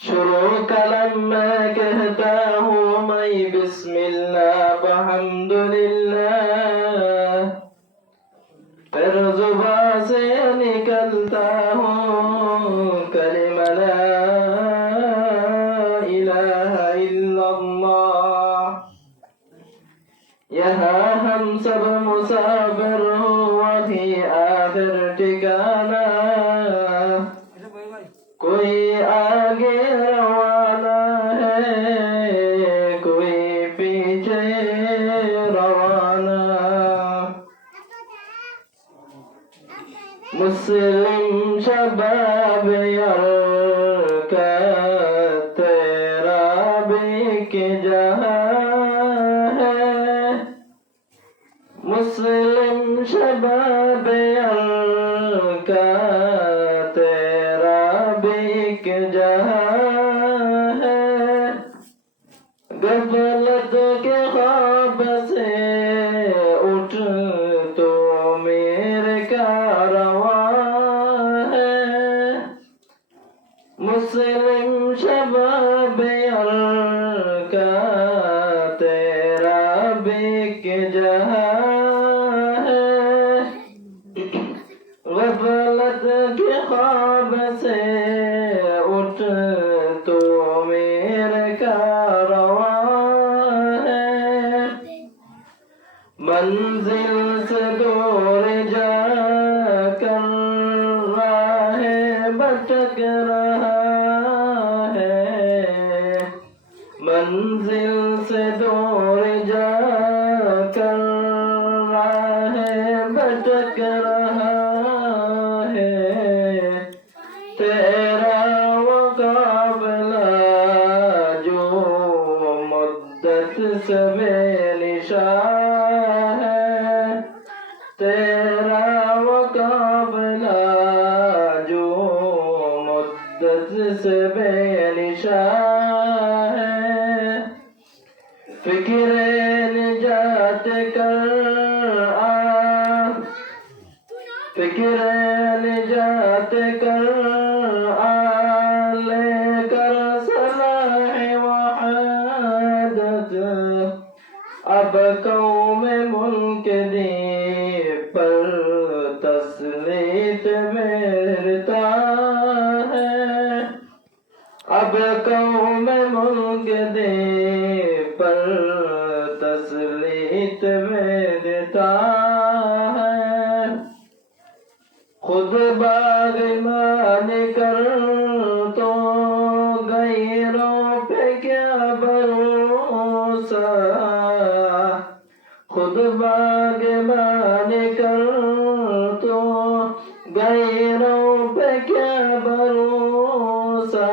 शुरू कलम मैं कहता हूँ मैं बिस्मिल्लाह वहम्दुलिल्लाह, फिर जुबान से निकलता हूँ कलिमा ला इलाहा इल्लल्लाह। यहाँ हम सब मुसाफिर हो वही आखिर ठिकाना, कोई आगे रवाना है कोई पीछे रवाना। मुस्लिम शबाब का तेरा भी के जहाँ है, मुस्लिम शबाब का के जहाँ है। गफलत के ख्वाब से उठ तो मेरे कारवां है, मुस्लिम शबाब का तेरा भी के जहाँ है। गफलत के ख्वाब से तो मेरे कारवां है, मंजिल से दूर जाकर राह भटक रहा है, मंजिल से दूर जाकर राह भटक रहा है। तेरा से बेनिशान है, तेरा मुकाबला जो मुद्दत से बेनिशान है। फिक्रे निजात कर फिक्रे निजात कर लेकर सलाह वहादत, अब कौम मुल्क दे पर तस्लीत मेरता है, अब कौम मुल्क दे पर तस्लीत मेरता है। खुद बाग मान कर तो गैरों पे क्या भरोसा, खुद बागबान कर तो गैरों पे क्या भरोसा।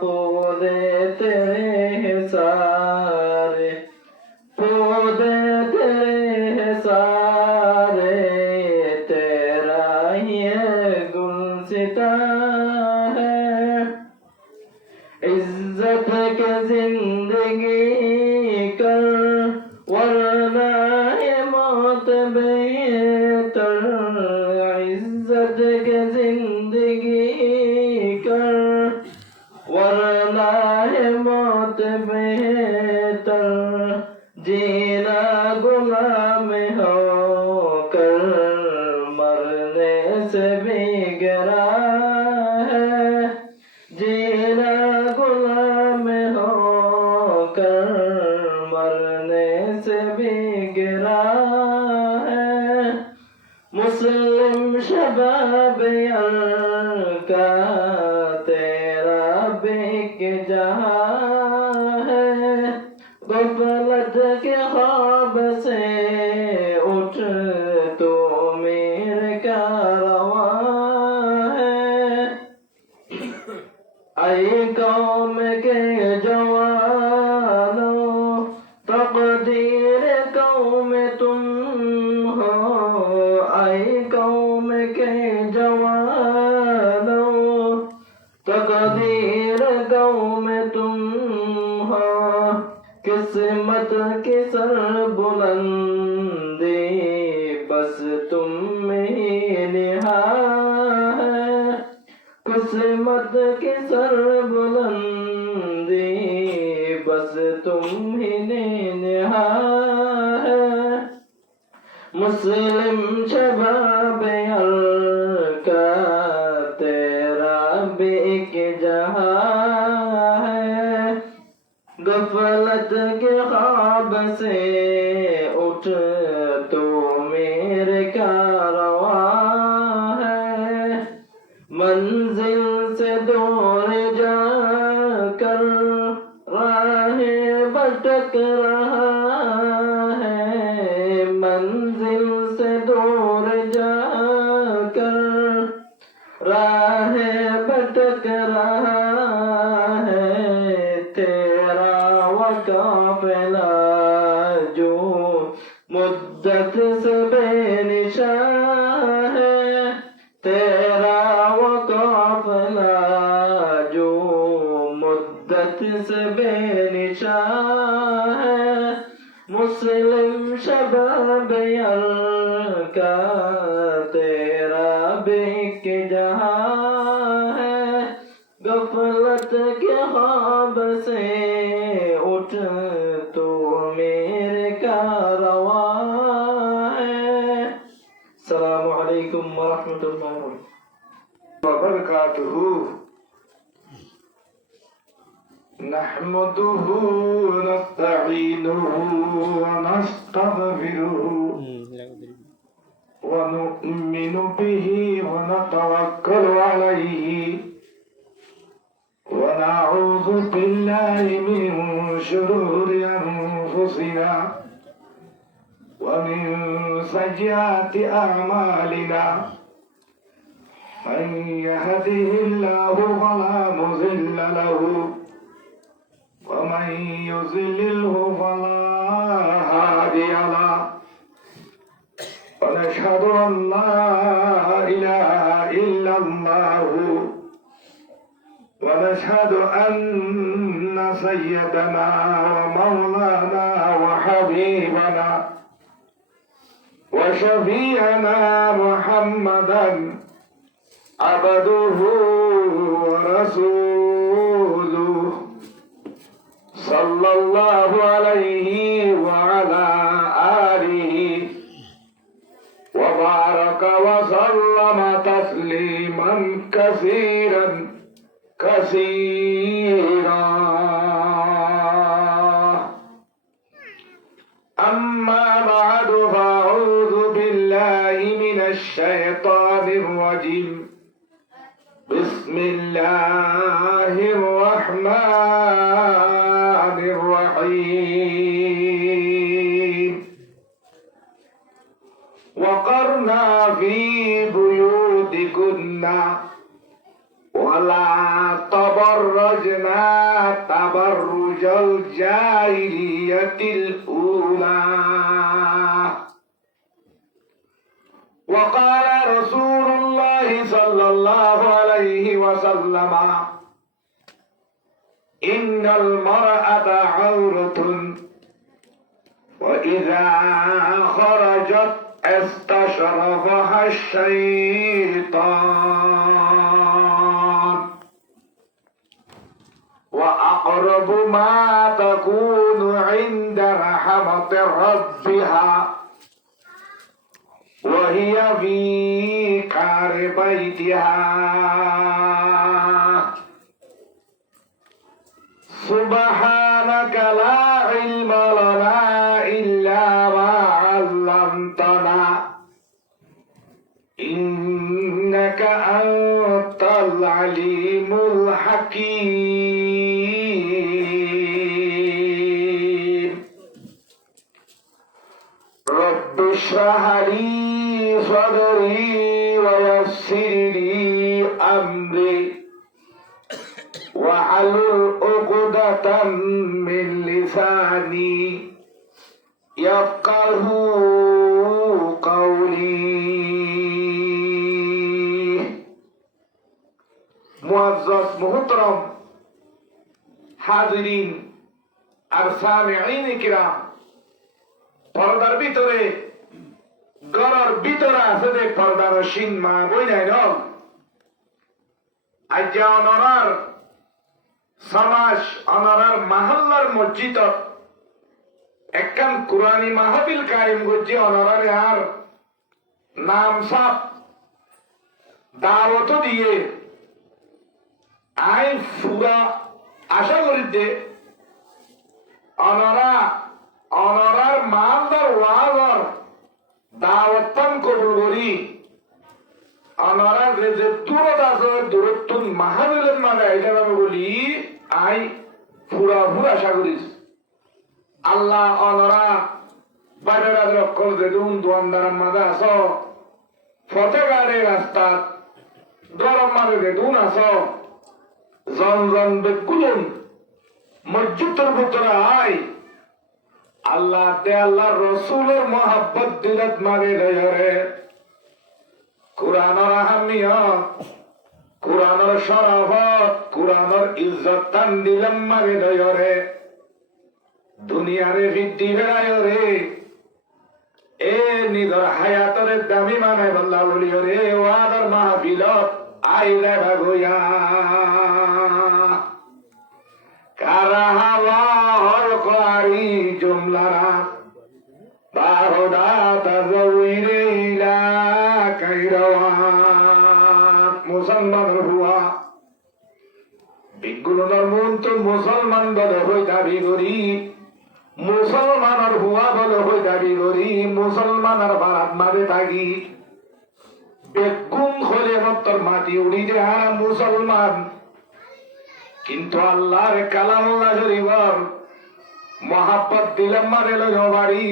पौधे तेरे सारे पौधे तेरे सारे, तेरा ये गुलसिता है। इज्जत के जिंदगी कर वरना ये मौत बेहतर, इज्जत के जिंदगी कर वरना ये मौत बेहतर। जीना गुलाम हो कर मरने से भी गिरा है, जीना गुलाम हो कर मरने से भी गिरा है। मुस्लिम शबाब का तेरा बेक जहाँ है, गफलत के ख्वाब से उठ तो मेरे कारवां है। ऐ कौम के जवानों तकदीर कौम तुम हो, ऐ कौम के जवानों तकदीर कौम तुम हो। किस्मत की सर बुलंदी बस तुम में ही निहा है, किस्मत की सरबुलंदी बस तुम ही ने निहा है मुस्लिम शबाब का तेरा भी एक जहां है गफलत के ख्वाब से उठ तो मेरे कारवां है मंजिल से दूर जाकर राहें भटक रहा है मंजिल से दूर जाकर राहें भटक रहा है तेरा वकाफिला जो मुद्दत से बेनिशान है तेरा वकाफिला जो मुद्दत से बेनिशान है मुस्लिम शबाब का तेरा बेक जहां है गफलत के ख्वाब से उठ तो मेरे कारवां है अस्सलामु अलैकुम वरहमतुल्लाहि वबरकातुहू नहमदुहू नस्तईनुहु वनस्तगफिरुहु वनु'मिनु बिही वनतवक्कलु अलैहि ونعوذ بالله من شرور أنفسنا ومن سيئات أعمالنا من يهده الله فلا مضل له ومن يضلله فلا هادي له ونشهد أن لا إله إلا الله ونشهد أن سيدنا ومولانا وحبيبنا وشفيعنا محمدا عبده ورسوله صلى الله عليه وعلى آله وبارك وسلم تسليما كثيرا كثيرا أما بعد فأعوذ بالله من الشيطان الرجيم بسم الله الرحمن الرحيم وقرنا في بيوتكن ولا تبرجنا تبرج الجاهلية الأولى وقال رسول الله صلى الله عليه وسلم إن المرأة عورة وإذا خرجت استشرفها الشيطان وأقرب ما تكون عند رحمة ربها وهي في قعر بيتها سبحانك لا علم لنا إلا ما علمتنا إنك أنت العليم الحكيم رب اشرح لي صدري ويسر لي أمري واحلل عقدة من لساني يفقه قولي মুআজ্জাজ মুহতারাম হাজিরিন আর সামিঈন কিরাম পর্দার ভিতরে গড়ার ভিতরে আছে যে পর্দার সিন মা বই নাই ন আজ যে অনরার সমাজ অনরার মাহাল্লার মসজিদ একখান কুরআনী মাহফিল কায়েম করছে অনরার আর নাম সাপ দাওয়াত দিয়ে আই পুরা আশা করি যে অনরার মালদার ওয়াজর দাওয়াতান কবুল করি অনরা যে দূরত আছে দূরত্ব মাহাবিলের মানে এটা আমি বলি আই পুরা আশা করিস আল্লাহ অনরা বাজারা লক্ষ্য দেখুন দোয়ানদার মাঝে আস ফতেগাড়ে রাস্তা দরম মাঝে দেখুন আস জন বেকুলুন মসজিদের ভিতরে আয় আল্লাহ তে আল্লাহ রসুলের মোহাব্বত দিলত মারে লয়রে কুরআনের আহমিয়ত কুরআনের শরাফত কুরআনের ইজ্জত তান দিলাম মারে লয়রে দুনিয়ারে বৃদ্ধি বেড়ায়রে এ নিজর হায়াতরে দামি মানে বল্লা বলিয়রে ওয়াদার মাহফিলত আইলে ভাগয়া কারা হাওয়া হরকারি জুমলারা বারোদা তাজউইরে ইলা কাইরাওয়া মুসলমানের হুয়া বিগুলোর মন তো মুসলমান বলে হই দাবি করি মুসলমানের হুয়া বলে হই দাবি করি মুসলমানের ভারত মাঝে থাকি বেগুন হলে মত্তর মাটি উড়ি যে হারা মুসলমান কিন্তু আল্লাহর কালামুল্লাহ শরীফর মহাব্বত দিলাম মারে লবারি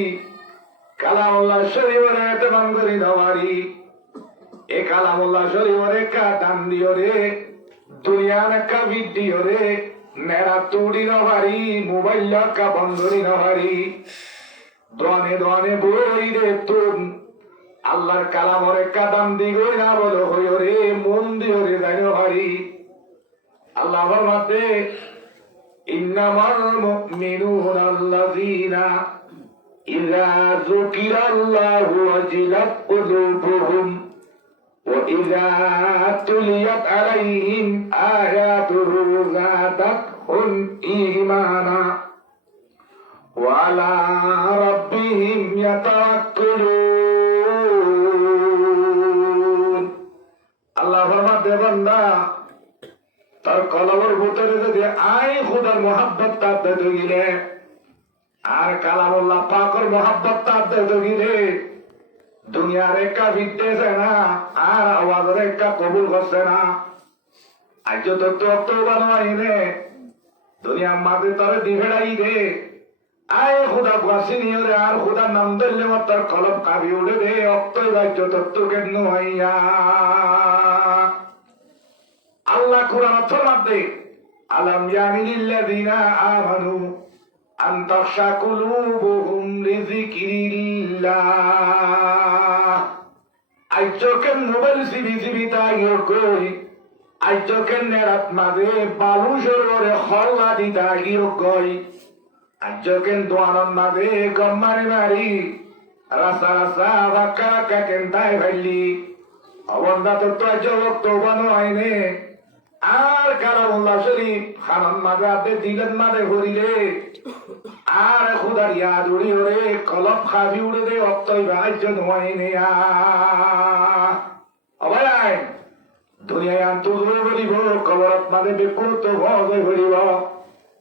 কালামুল্লাহ শরীফের এতেমাম করি নবারি এ কালামুল্লাহ শরীফের কা দান দিও রে দুনিয়ার কা ভিডিও রে নেড়া তুড়ি নবারি মোবাইল কা বন্ধরি নবারি দোয়ানে দোয়ানে বই রে তুন আল্লাহর কালামর কা দান দিগই না বলো হই রে মন দিও রে যাই নবারি আল্লাহ ফরমাতে ইন্নামাল মুমিনুনা আল্লাযীনা ইযা যুকিরাল্লাহু ওয়াজিলাত কুলুবুহুম ওয়া ইযা তুলিয়াত আলাইহিম আয়াতুহু যাদাতহুম ঈমানা ওয়া আলা রাব্বিহিম ইয়াতাওয়াক্কালুন আল্লাহ ফরমাতে বান্দা তার কলমের ভিতরে যদি আই খুদার মোহাব্বত তার দিতে গেলে আর কালামুল্লাহ পাকের মোহাব্বত তার দিতে গেলে দুনিয়ার একা বিদ্যেছে না আর আওয়াজের একা কবুল করছে না আজ তো বানাই রে দুনিয়ার মাঝে তারে দিভেড়াই রে আই খুদা বাসি নিয়ে রে আর খুদার নাম ধরলে তার কলম কাবি উঠে রে অক্তই রাজ্য তত্ত্ব কেন হইয়া আল্লাহ কুরআন ফরমাতে আলাম ইয়ানিল্লাযিনা আমানু আন তাখশা কুলুবুহুম লিযিকরিল্লাহ আইজকেন মোবাইল সিবি তাইও কই আইজকেন নেরাত মাঝে বালু সরোরে হল্লা দিতা গিও কই আইজকেন দোয়ানন মাঝে গম্মারি মারি রাসা বাক্কা কেন তাই ভাইলি অবন্দা তো আজ বক্ত বানো আইনে আর কালামুল্লাহ শরীফ খানান মাঝে আদে দিলেন মাঝে ভরিলে আর খুদার ইয়াদ উড়ি ওরে কলব খাবি উড়ে দে অক্তই ভাইজ নোয়াইনে অবাই দুনিয়ায় আন্তর্জাতিক বলিব কবরত মাঝে বেকুল তো ভয় ভরিব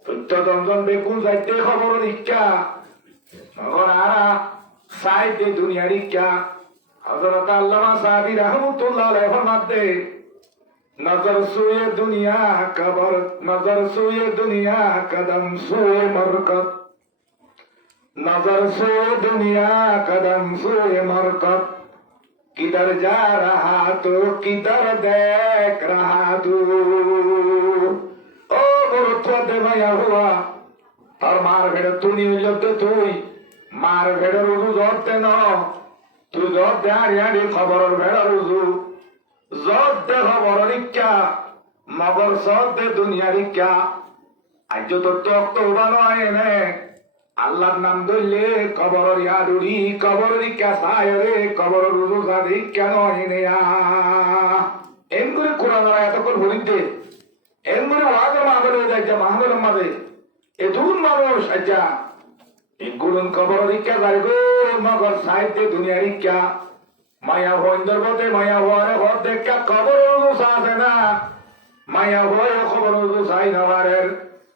সত্য দঞ্জন বেকুল যাইতে খবর ইচ্ছা মগর আরা সাইডে দুনিয়ার ইচ্ছা হযরত আল্লামা সাদি রাহমাতুল্লাহ আলাইহি ফরমাতে नजर सोए दुनिया कबर नजर सोए दुनिया कदम सोए मरकत नजर सोए दुनिया कदम सोए मरकत किधर जा रहा तो किधर देख रहा तू ओ गुरुत्व दे माया हुआ और मार भेड़ तू नहीं लगते तू मार भेड़ रुजू जोते न तू जोत दे आड़ी खबर और भेड़ रुजू জত দে খবরের ইচ্ছা মগর সত দে দুনিয়ার ইচ্ছা আজ তো তক্ত উবানো আইনে আল্লাহর নাম ধরলে কবরের ইয়াদুরি কবরের ইচ্ছা সায়রে কবরের রুজু সাদি কেন আইনে এম করে কোরআনের আয়াত কল বলিতে এমনি ওয়াজ মাহবুব যাইছে মাহবুবের মাঝে এতুন মানুষ আচ্ছা এগুলোন কবর রিক্কা যাইবে মগর সাহিত্য দুনিয়া রিক্কা মায়া বন্ধর বতে মায়া হওয়ারে হর দেখা কবর আছে না মায়া হয়ে খবর চাই নামারের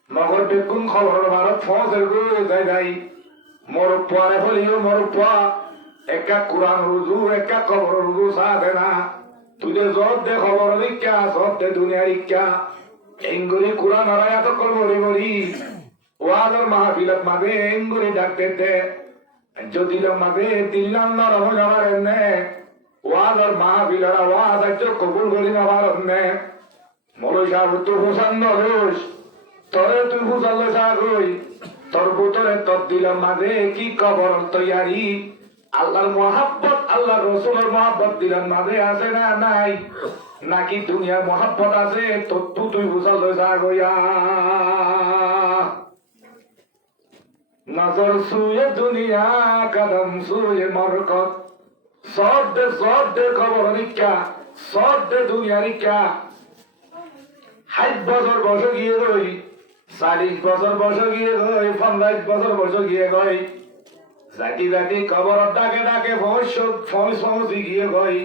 মগর বেগুন খবর ভারত ফসের গুয়ে যাই যাই মোর পরে হলিও মোর পা একা কোরআন রুজু একা খবর রুজু সাথে না তুই জব দে খবর রিক্কা সব দে দুনিয়া রিক্কা এঙ্গুরি কোরআন আর এত কল মরি মরি ওয়াজের মাহফিলত মাঝে এঙ্গুরি ডাকতে দে যদি মাঝে দিল্লাম না রহ যাবার এনে ওয়াজের মাহফিলের ওয়াজ আজ কবুল করি যাবার এনে মরই সাহেব তুই হুসান নরুস তরে তুই হুসালে সাগই তোর বুতরে তোর দিলাম মাঝে কি কবর তৈয়ারি আল্লাহর মহাব্বত আল্লাহ রসুলের মহাব্বত দিলাম মাঝে আছে না নাই নাকি দুনিয়ার মহাব্বত আছে তোর তুই হুসালে সাগইয়া নজর সুয়ে দুনিয়া কদম সুয়ে মরকত সব দে খবর রিক্কা সব দে দুনিয়া রিক্কা 60 বছর বসে গিয়ে গই 40 বছর বসে গিয়ে গই 50 বছর বসে গিয়ে গই জাতি জাতি খবর ডাকে ডাকে ফৌজি গিয়ে গই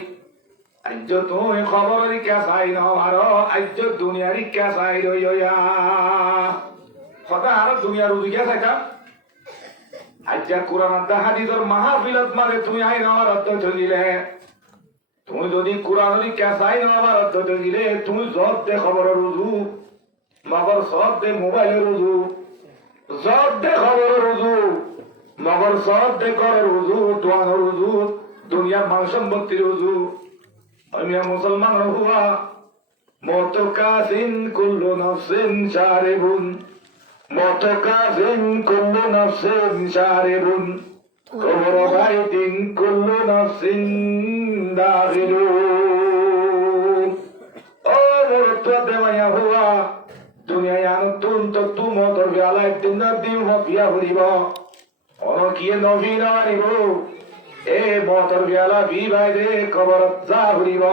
আজ তুই খবর রিক্কা চাই ন আর আজ দুনিয়া রিক্কা চাই রইয়া সদা আর দুনিয়া রুজিকা চাইতা আজ্জা কোরআন হাদিসের মাহফিলত মাঝে তুমি আইন আমার অধ্যক্ষ দিলে তুমি যদি কোরআন কেসাই আমার অধ্যক্ষ দিলে তুমি জব দে খবর রুজু মগর সব দে মোবাইল রুজু জব দে খবর রুজু মগর সব দে কর রুজু দোয়ান রুজু দুনিয়ার মান সম্পত্তি রুজু আমি মুসলমান হুয়া মত কাসিন কুল্লু নফসিন শারিবুন মতকাজিন কুল্লু নাফসিন শারিবুন কবর বাইতিন কুল্লু নাফসিন দাখিলুন ও মুরতদে মায়া হুয়া দুনিয়ায় আনতুন তো তুম তোর বেলা একদিন না দিন বিয়া হরিব অন কিয়ে নবী নারিব এ মতর বেলা বি বাইরে কবর যা হরিব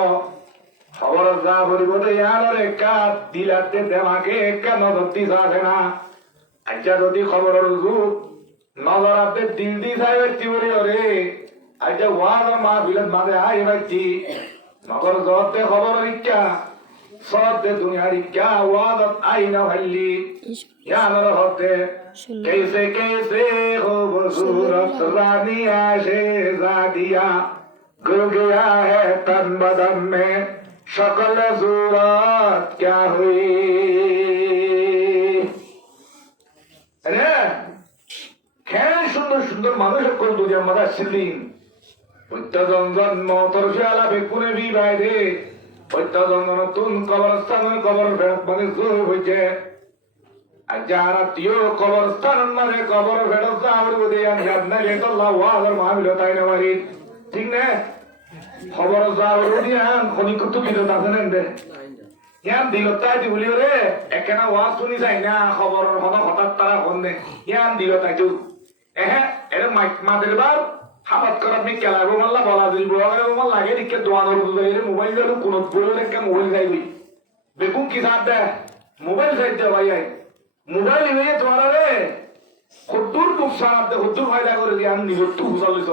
খবর যা হরিব তো ইয়ারে কাত দিলাতে দেমাকে একা নজর দিস আছে না আচ্ছা যদি খবর রুজু নজর আপনি দিল দি যাই ব্যক্তি বলি রে আচ্ছা ওয়াজ মাহফিলত মাঝে আই ব্যক্তি নগর জতে খবর রিক্কা সব দে দুনিয়া রিক্কা ওয়াজ আই না ভাল্লি ইয়ানর হতে कैसे कैसे हो वो सूरत रानिया शेजादिया गुल गया है तन बदन में शक्ल सूरत क्या हुई সুন্দর সুন্দর মানুষ কোন দুনিয়ার মাথা ছিলেন প্রত্যেকজন মতর শালা বেকুনে বি বাইরে প্রত্যেকজন নতুন কবরস্থানের কবর ফেরত মানে শুরু হয়েছে আর যারা তিও কবরস্থান মানে কবর ফেরত যাওয়ার বুঝে না রেত আল্লাহ ওয়াজের মাহফিল তাই না বাড়ি ঠিক না খবর যাওয়ার বুঝে খনি কুতুব বিরত আছে না ইয়ান দিলতাই দিবলি রে একেনা ওয়াজ শুনি যাই না খবর হঠাৎ তারা হন্নে ইয়ান দিলতাই তো এর মাদের বার হাবাত করার মি কেলাবো মাল্লা বলা দিব মাল লাগে দিকে দোয়ানোর দুধে মোবাইল গেল কোন বলে লেখা মোবাইল যাইবি বেকুম কি সাথ দে মোবাইল সাইড দে ভাই মোবাইল নিয়ে তোমার রে খুদ্দুর নুকসান দে খুদ্দুর ফায়দা করে দিয়ে আমি নিবত্তু হুসাল লিছ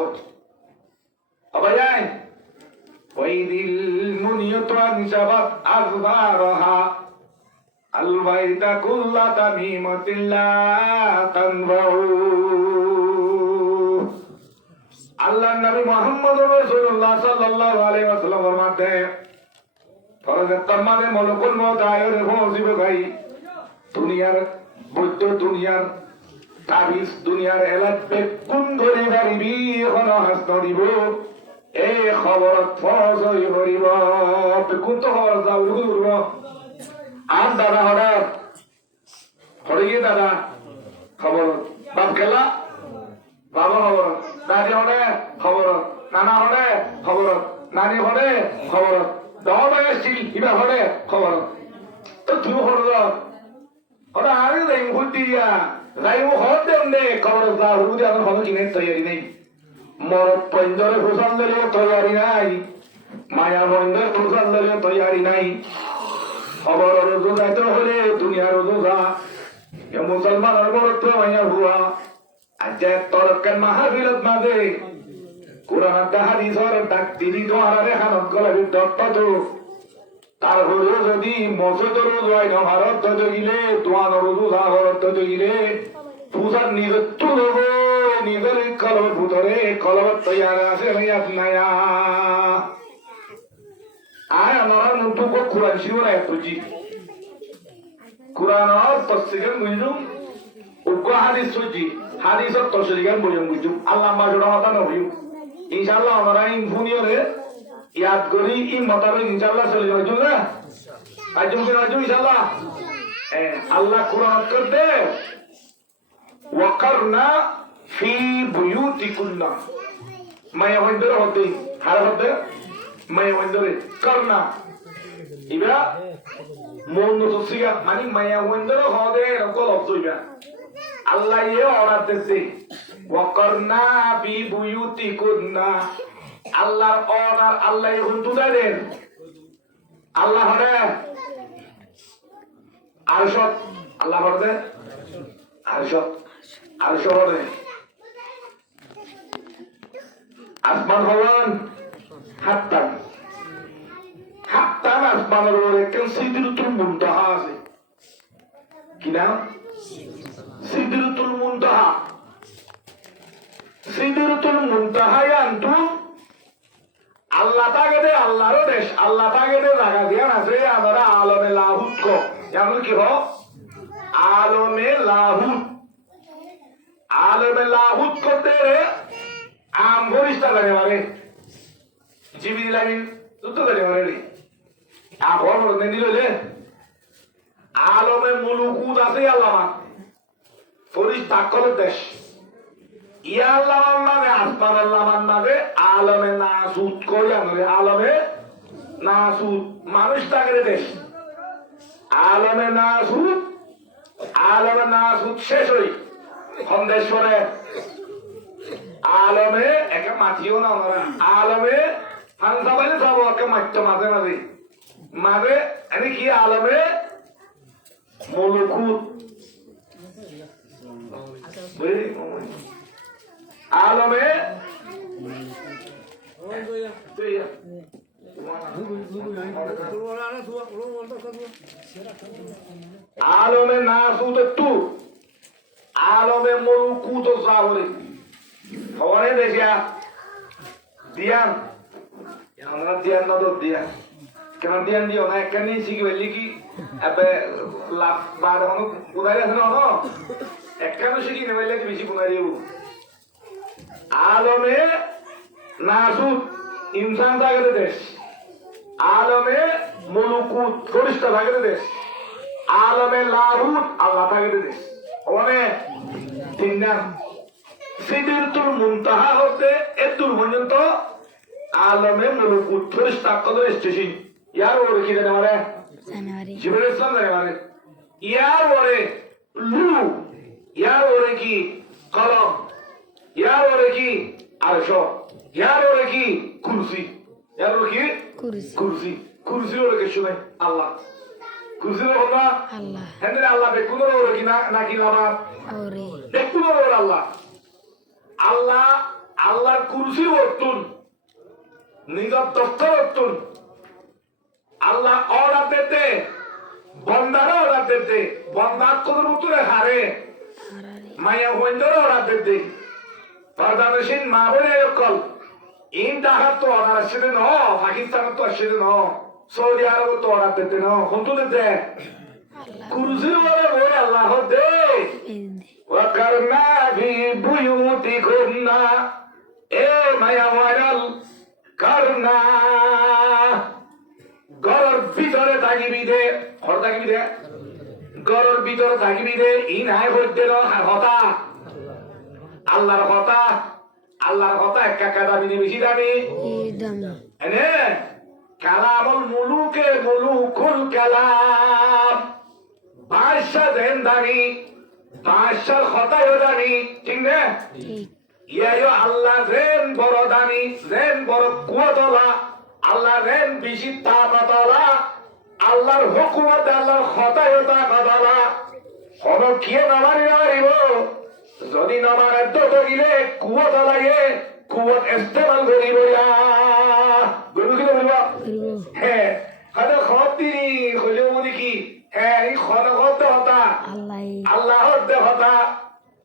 ভাই وإذ المنية انشبت أظفارها البيت كل تميمة لا تنفع আল্লাহ নবী মুহাম্মদ রাসূলুল্লাহ সাল্লাল্লাহু আলাইহি ওয়াসাল্লাম ফরমাতে ফরজে তমানে মলকুল মউত আয়রে পৌঁছিবে ভাই দুনিয়ার বৈদ্য দুনিয়ার তাবিজ দুনিয়ার এলাক বেকুন ধরে বাড়িবি এখন হাসন দিব এই খবরত ফরজ হয়ে হরিব বেকুন তো খবর যাও উড়ব আর দাদা হঠাৎ হরিয়ে দাদা খবর বাপ খেলা বাবা খবর দাদি হলে খবর নানা হলে খবর নানি হলে খবর দহটা এসছিল কিবা হলে খবর তো তুমি হল ওরা আরে যাই দিয়া যাই হর দেন দে খবর যা হুদি আমার খবর কিনে তৈরি নেই মরদ পঞ্জরে ফুসাল দিলে তৈরি নাই মায়া বন্ধের ফুসাল দিলে তৈরি নাই খবর রোজো যাইতে হলে দুনিয়ার রোজো যা মুসলমানের বরত্ব মাইয়া হুয়া আজ তরকের মাহাবিলত মাঝে কোরআন হাদিসর ডাক তিনি দোয়ারে হানত গলাবি দত্ত তারপরেও যদি মসজিদ রোজ হয় না ভারত জগিলে দোয়ান রোজু যা ভারত জগিলে পূজার নিজের তুলব নিজের কলবের ভিতরে কলবের তৈয়ার আছে ভাইয়া নায়া আয় আমার নতুন কোরআন ছিল না এত জি কোরআন আর তফসিরের বুঝুম উগ্র হাদিস সুজি হাদিস আর তফসিরের বুঝুম আল্লাহ মাঝুরা হতা না হইম ইনশাআল্লাহ আমরা ইনফুনিয়রে ইয়াদ করি ই মোতাবেক ইনশাআল্লাহ চলে যাবে বুঝলা আজম কে রাজু ইনশাআল্লাহ আল্লাহ কোরআন করতে ওয়াকারনা ফি বুয়ুতিকুন্না মায়া হইন্দরে হতে হার হতে মায়া হইন্দরে করনা ইবা মন নসিগা মানে মায়া হইন্দরে হদে রকল অবজইবা আল্লাহ ইয়ে অর্ডার দিতে ওয়াকারনা ফি বুয়ুতিকুন্না আল্লাহর অর্ডার আল্লাহ হুন্দু দেন আল্লাহ হরে আরশত আল্লাহ হরে আরশত আরশ হরে আসমান ভবন হাত্তান হাত্তান আসমানের উপরে কেন সিদরাতুল মুনতাহা আছে কি নাম সিদরাতুল মুনতাহা সিদরাতুল মুনতাহা আনতুম আল্লাহ তাকে দে আল্লাহরও দেশ আল্লাহ তাকে দে জায়গা দিয়া আছে আমরা আলমে লাহুত কো যেমন কি হোক আলমে লাহুত করতে আম গরিষ্ঠা জানে পারে জিবির লামিন তো জানে পারে রে আপন বলতে দিল যে আলমে মুলুকুত আছে আল্লামা ফরিস্তা করে দেশ ইয়া আল্লাহর নামে আসমান আল্লাহর নামে আলমে নাসুত কই জানো আলমে নাসুত মানুষ তাকে দেশ আলমে নাসুত শেষ হই খন্দেশ্বরে আলমে একে মাতিও না আমরা আলমে হানসা বাইলে যাবো একে মাত্র মাঝে মাঝে মাঝে এনে কি আলমে মুলুকুত আলমে আলমে নাসুত তু আলমে মুলুকুত সাহরে খবরে দেখিয়া দিয়ান আমরা দিয়ান না তো দিয়ান কেন দিয়ান দিও না একখানি শিখি বললি কি এবে লাভ বার হনো উদাই আছে না একখানে শিখি নেবে বেশি পুনাই দিব আলমে নাসুত ইনসান থাকে দেশ আলমে মুলুকুত ফরিস্তা থাকে দেশ আলমে লাহুত আল্লাহ থাকে দেশ ওখানে তিন নাম সিদরাতুল মুনতাহা হতে এদুর পর্যন্ত আলমে মুলুকুত ফরিস্তা কত স্টেশন ইয়ার ওরে কি জানে মানে জিবরাইল ইসলাম জানে মানে ইয়ার ওরে লু ইয়ার ওরে কি কলম ইয়ার ওরে কি আরশ ইয়ার ওরে কি কুরসি ইয়ার ওরে কি কুরসি ওরে কি শুনে আল্লাহ কুরসি ওরে আল্লাহ হেন আল্লাহ বেকুন ওরে কি না নাকি আমার ওরে বেকুন ওরে আল্লাহ আল্লাহ আল্লাহর কুরসি ওরতুন নিজের দফতর ওরতুন আল্লাহ অর্ডার দিতে বন্দারা অর্ডার দিতে বন্দার কোন উত্তরে হারে মায়া হইন্দরে অর্ডার দিতে প্রধানশীল মা বলে কল ইন ঢাকার তো অর্ডার আসছে ন পাকিস্তানের তো আসছে ন সৌদি আরব তো অর্ডার দিতে ন হন্তু দিতে কুরসি বলে বই আল্লাহ দে ওয়াকারনা ফি বুয়ুতিকুন্না এ মায়া ওয়ারাল করনা গরর ভিতরে থাকিবি দে ঘর থাকিবি দে গরর ভিতরে থাকিবি দে ই নাই হইতে হতা আল্লাহর কথা একা দামি নে বেশি দামি এনে কালামুল মুলুকুল কালাম বাদশাহ দেন দামি বাদশার কথাও দামি ঠিক না ইয়ায়ো আল্লাহ যেন বড় দামি যেন বড় কুয়াতলা আল্লাহ যেন বেশি তাপতলা আল্লাহর হুকুমত আল্লাহর খতায়তা কদালা হন কিয়ে নামানি নামারিব যদি নামার দত গিলে কুয়ত লাগে কুয়ত ইস্তেমাল করিব বলবো কি বলব হ্যাঁ হয়তো খত দিনি হইলেও বলি কি হ্যাঁ এই খত খত হতা আল্লাহর দেহতা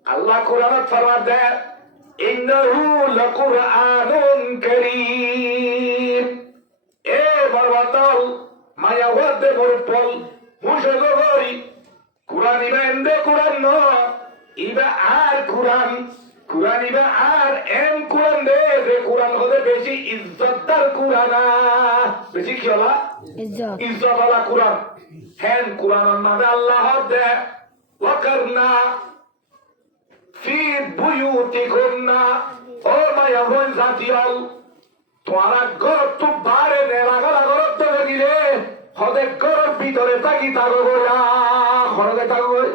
আল্লাহ কোরআনত ফরমাত দেয় ইন্নাহু লাকুরআনুন কারীম এ বরবাতল মায়া ওয়াদে বরপল মুশালো গরি কুরআন ইবান্দে কুরআন ন ইবা আর কুরআন কুরআন ইবা আর এম কুরআন দে যে কুরআন হতে বেশি ইজ্জতদার কুরআন বেশি কি হলা ইজ্জত ওয়ালা কুরআন হ্যাঁ কুরআন মানে আল্লাহ দে ওয়াকারনা ফি বুয়ুতিকুন্না ও মায়া হন জাতিয়াল তোমারা ঘর তো বারে নেলাগালা ঘরত তো গিলে হদে ঘরের ভিতরে থাকি থাকো বইয়া ঘরতে থাকো বই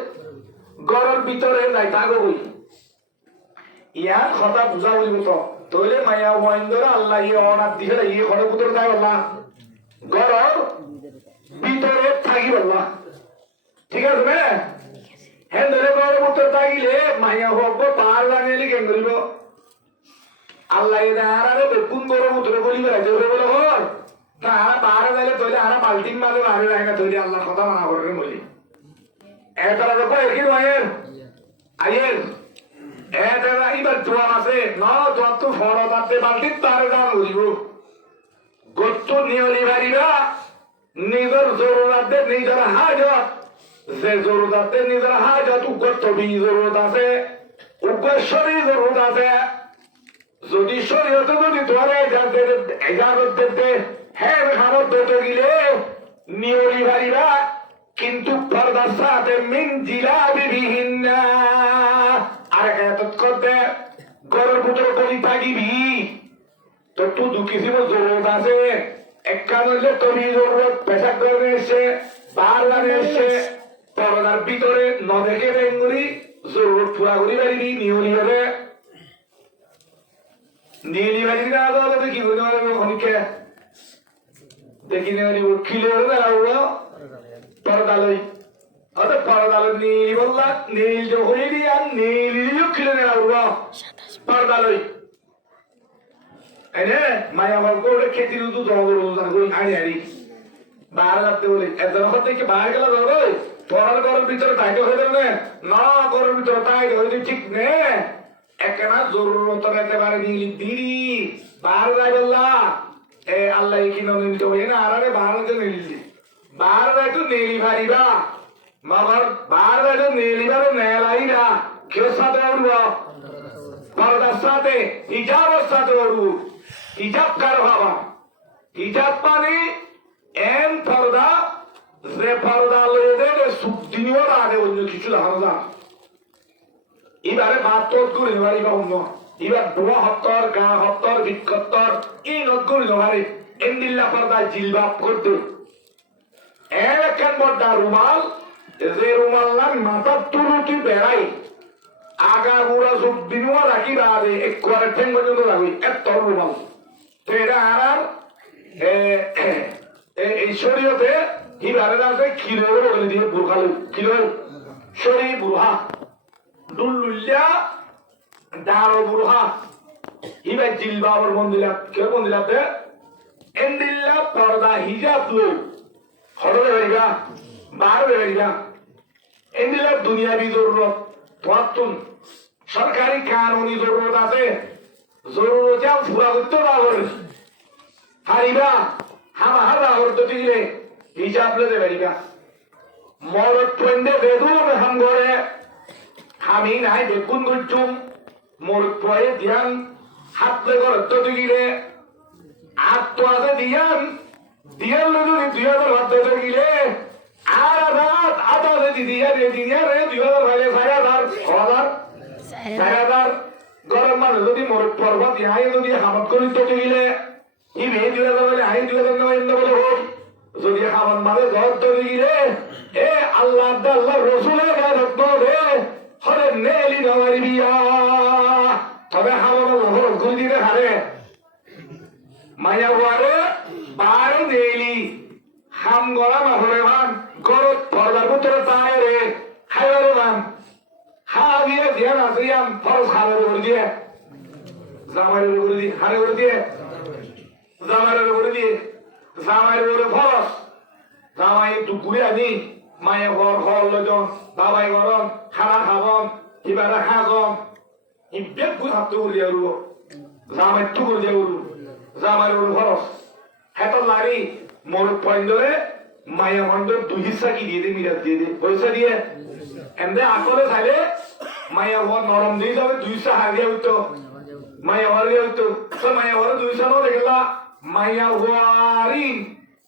ঘরের ভিতরে নাই থাকো বই ইয়ার কথা বুঝা বলব তো তইলে মায়া মহেন্দ্র আল্লাহ ইয়ে অনার দিকে ইয়ে ঘরের ভিতরে থাকো না ঘরের ভিতরে থাকি বললা ঠিক আছে না হ্যাঁ ধরে ঘরের ভিতরে থাকিলে মায়া হোক পার জানিয়ে কেন করিব আল্লাহ আরে বেকুন গরম উঠে বলি বেড়াইতে বলে ঘর তা আরা বাহারে যাইলে তৈলে আরা বাল্টিং মারে বাহারে যায় না তৈরি আল্লাহ কথা মানা করবেন বলি এটারা দেখো একই রয়ের আইয়ের এটারা এবার জোয়ান আছে ন জোয়ান তো ফরত আছে বাল্টিং তারে যান বলিব গত্ত নিয়লি বাড়িরা নিজের জরুরাতে নিজের হাজত যে জরুরাতে নিজের হাজত উগ্রত বি জরুরত আছে উগ্রেশ্বরী জরুরত আছে যদি শরীয়তে যদি ধরে এজাজত দিতে হ্যাঁ খাবার দিতে গেলে নিয়লি বাড়িরা কিন্তু পর্দার সাথে মিন জিলাবি বিহীন আর এত করতে গরুর পুত্র কলি থাকিবি তো তুই দুঃখিসিব জরুরত আছে একটা নইলে তুমি জরুরত পেশাব করে এসছে বার লাগে এসছে পর্দার ভিতরে ন দেখে বেঙ্গুলি জরুরত পুরা করি পারিবি নিয়লি হলে নীলি বাড়ির না তো কি বলতে পারবে অনেকে দেখি নেওয়ারি খিলে পরদালই অত পরদালয় নীল বললা নীল যে হয়ে দিয়ে আর নীল খিলে নেওয়া পরদালই এনে মায়া বল করে খেতির উদু জমা করে আনি আনি বাইরে যাতে বলি একজন থেকে বাইরে গেলে ধরো পড়ার ঘরের ভিতরে তাইতে হয়ে যাবে না ঘরের ভিতরে তাই হয়ে ঠিক নে একনা জরুরত একেবারে দিদি বাহার যাই বললা এ আল্লাহ কি নিতে হই না আরে বাহার যে নিলি বাহার যাই তো নেলি ভারিবা মগর বাহার যাই তো নেলিবারে নেলাই না কেউ সাথে উঠব পর্দার সাথে হিজাবের সাথে উঠব হিজাব কার ভাবা হিজাব মানে এম পর্দা যে পর্দা লোদের সুদিনীয় আগে অন্য কিছু দেখানো যায় এবারে বাতর করে নেওয়ারি বা অন্য এবার বুড়া হত্তর গা হত্তর ভিক্ষত্তর এই নত করে নেওয়ারি এন্দিল্লা পর্দা জিলবাব করতে একখান বড্ডা রুমাল যে রুমাল নাম মাথার তুলুটি বেড়াই আগা বুড়া সব দিনুয়া রাখি বাদে এক কোয়ারের ঠেং পর্যন্ত রাখি এত রুমাল তো এটা আর এই শরীয়তে এবারে আছে কিলো বলে দিয়ে বুড়খালো কিলো শরী বুড়া দুল্লুল্লা দারো বুড়া ইবা জিলবাবর মন্দিরাত কে মন্দিরাতে এন্দিল্লা পর্দা হিজাব লো হড়ে বেরিবা বার বেরিবা এন্দিল্লা দুনিয়াবি জরুরত তোয়াতুন সরকারি কানুনি জরুরত আছে জরুরত যা পুরা করতে পারবে হারিবা হামা হারা করতে দিলে হিজাব লেতে বেরিবা মরত ট্রেন্ডে বেদুর হাম করে আমি নাই বেগুন গুচ্ছুম মোর পরে দিয়ান হাত লেগর তো গিলে আট তো আছে দিয়ান দিয়ান যদি 2000 হাত তো গিলে আর আধাত আধা যদি দিয়া রে 2000 ভাইলে 4000 গরম মানে যদি মোর পর্বত ইহাই যদি হামত করি তো গিলে ই বে 2000 ভাইলে আই 2000 নয় বলে হোক যদি হামত মানে ঘর তো গিলে এ আল্লাহ রসুলের গায়ে রে হরে নেলি নমারি বিয়া তবে হামল লহর গুলি দিতে হারে মায়া ওয়ারে বারো নেলি হাম গড়া মাহরে ভান গরত পর্দার ভিতরে তাই রে খাইবারে ভান খা দিয়ে দিয়ে না দিয়াম ফরজ খাবার করে দিয়ে জামাইয়ের করে দিয়ে হারে করে দিয়ে জামাইয়ের করে দিয়ে জামাইয়ের করে ফরজ জামাই একটু ঘুরে আনি মায়ে ঘর ঘর লজন বাবাই গরম খানা খাবন এবারে খাগম ইবেক গুণ হাত করে দিয়ে উড়ব জামাই টু করে দিয়ে উড়ব জামাইয়ের করে ফরজ হেতর লারি মোর পয়েন্টরে মায়া মন্ডল দুই হিসা কি দিয়ে দে মিরাজ দিয়ে দে পয়সা দিয়ে এমনি আকলে চাইলে মায়া ঘর নরম দিয়ে যাবে দুইশা হারিয়ে হইতো মায়া ঘর দিয়ে হইতো তো মায়া ঘরে দুইশা ন দেখলা মায়া ঘরি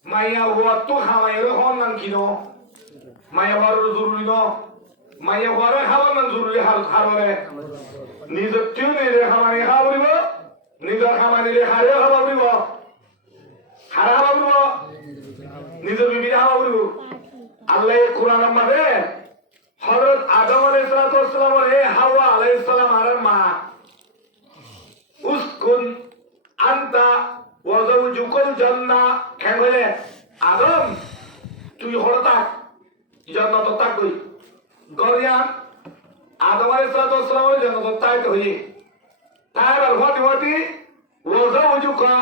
মায়া ঘর তো খাওয়াইলে হন নাম কিনো মায়া ঘর জরুরি ন মায়া ঘরে খাবার নাম জরুরি হারে নিজের কেউ নিজে খামানি খাওয়া পড়িব নিজের খামানি হারে খাওয়া পড়িব হারা খাওয়া পড়িব নিজের বিবিরে খাওয়া পড়িব আল্লাহ কোরআন মাঝে হযরত আদম আলাইহিস সালাম এ হাওয়া আলাইহিস সালাম আর মা উসকুন আনতা ওয়া যাওজুকুল জান্নাহ কেন বলে আদম তুই হরতা জান্নাত তাক কই গরিয়া আদম আলাইহিস সালাম জান্নাত তাক হই তার আর হতি হতি ওয়া যাওজুকা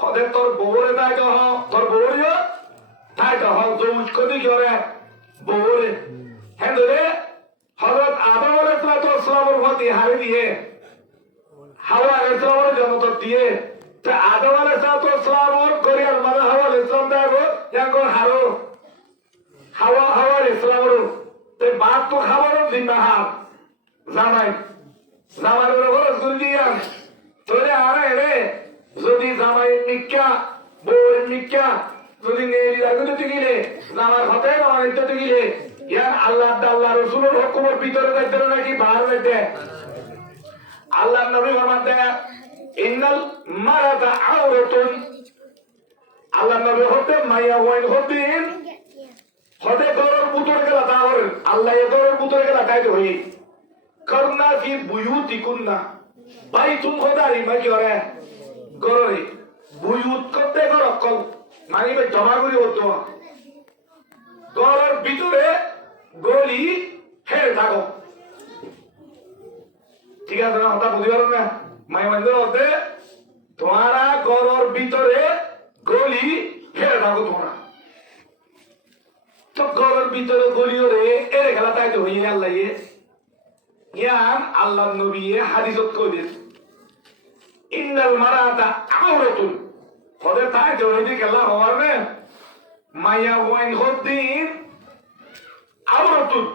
হদে তোর বউরে তাই তো তোর বউরিও তাই তো যাওজ কদি করে বউরে হেন্দরে হযরত আদম আলাইহিস সালামের প্রতি হারি দিয়ে হাওয়া আলাইহিস সালামের জন্ম দিয়ে তে আদম আলাইহিস সালামের করিয়ার মানে হাওয়া আলাইহিস সালাম দাও ইয়াঙ্গর হারো হাওয়া আলাইহিস সালামের তে বাত তো খাবারও জিম্মা হাত জামাইয়ের উপর জুল দিয়া তোরে আরে রে যদি জামাইয়ের নিক্কা বউয়ের নিক্কা যদি নেই লাগতে গিলে জামার হতে না অনেকটা গিলে ইয়ার আল্লাহ আল্লাহ রসুলের হুকুমের ভিতরে যাইতে নাকি বাহার যাইতে আল্লাহ নবী ফরমাতে ইন্নাল মারাতা আওরাতুন আল্লাহ নবী হতে মাইয়া ওয়াইন হতেন হতে গরর পুতর গেলা তাহর আল্লাহ এ গরর পুতর গেলা তাইতে হই করনা ফি বুয়ুতিকুন্না বাইতুন খোদারি মা কি করে গররে বুয়ুত করতে গরকল মানিবে জমা করি হতো গরর ভিতরে গলি হেরে থাকো ঠিক আছে না হঠাৎ বুঝতে পারো না মাই মন্দির হতে তোমারা গরর ভিতরে গলি হেরে থাকো তোমরা তো গরর ভিতরে গলি রে এর খেলা তাই তো হইয়ে আল্লাহ ইয়াম আল্লাহ নবী হাদিসত কই ইন্নাল মারাতা আওরাতুন হদে তাই তো হইতে খেলা হওয়ার না মায়া ওয়াইন হদ্দিন औरतुन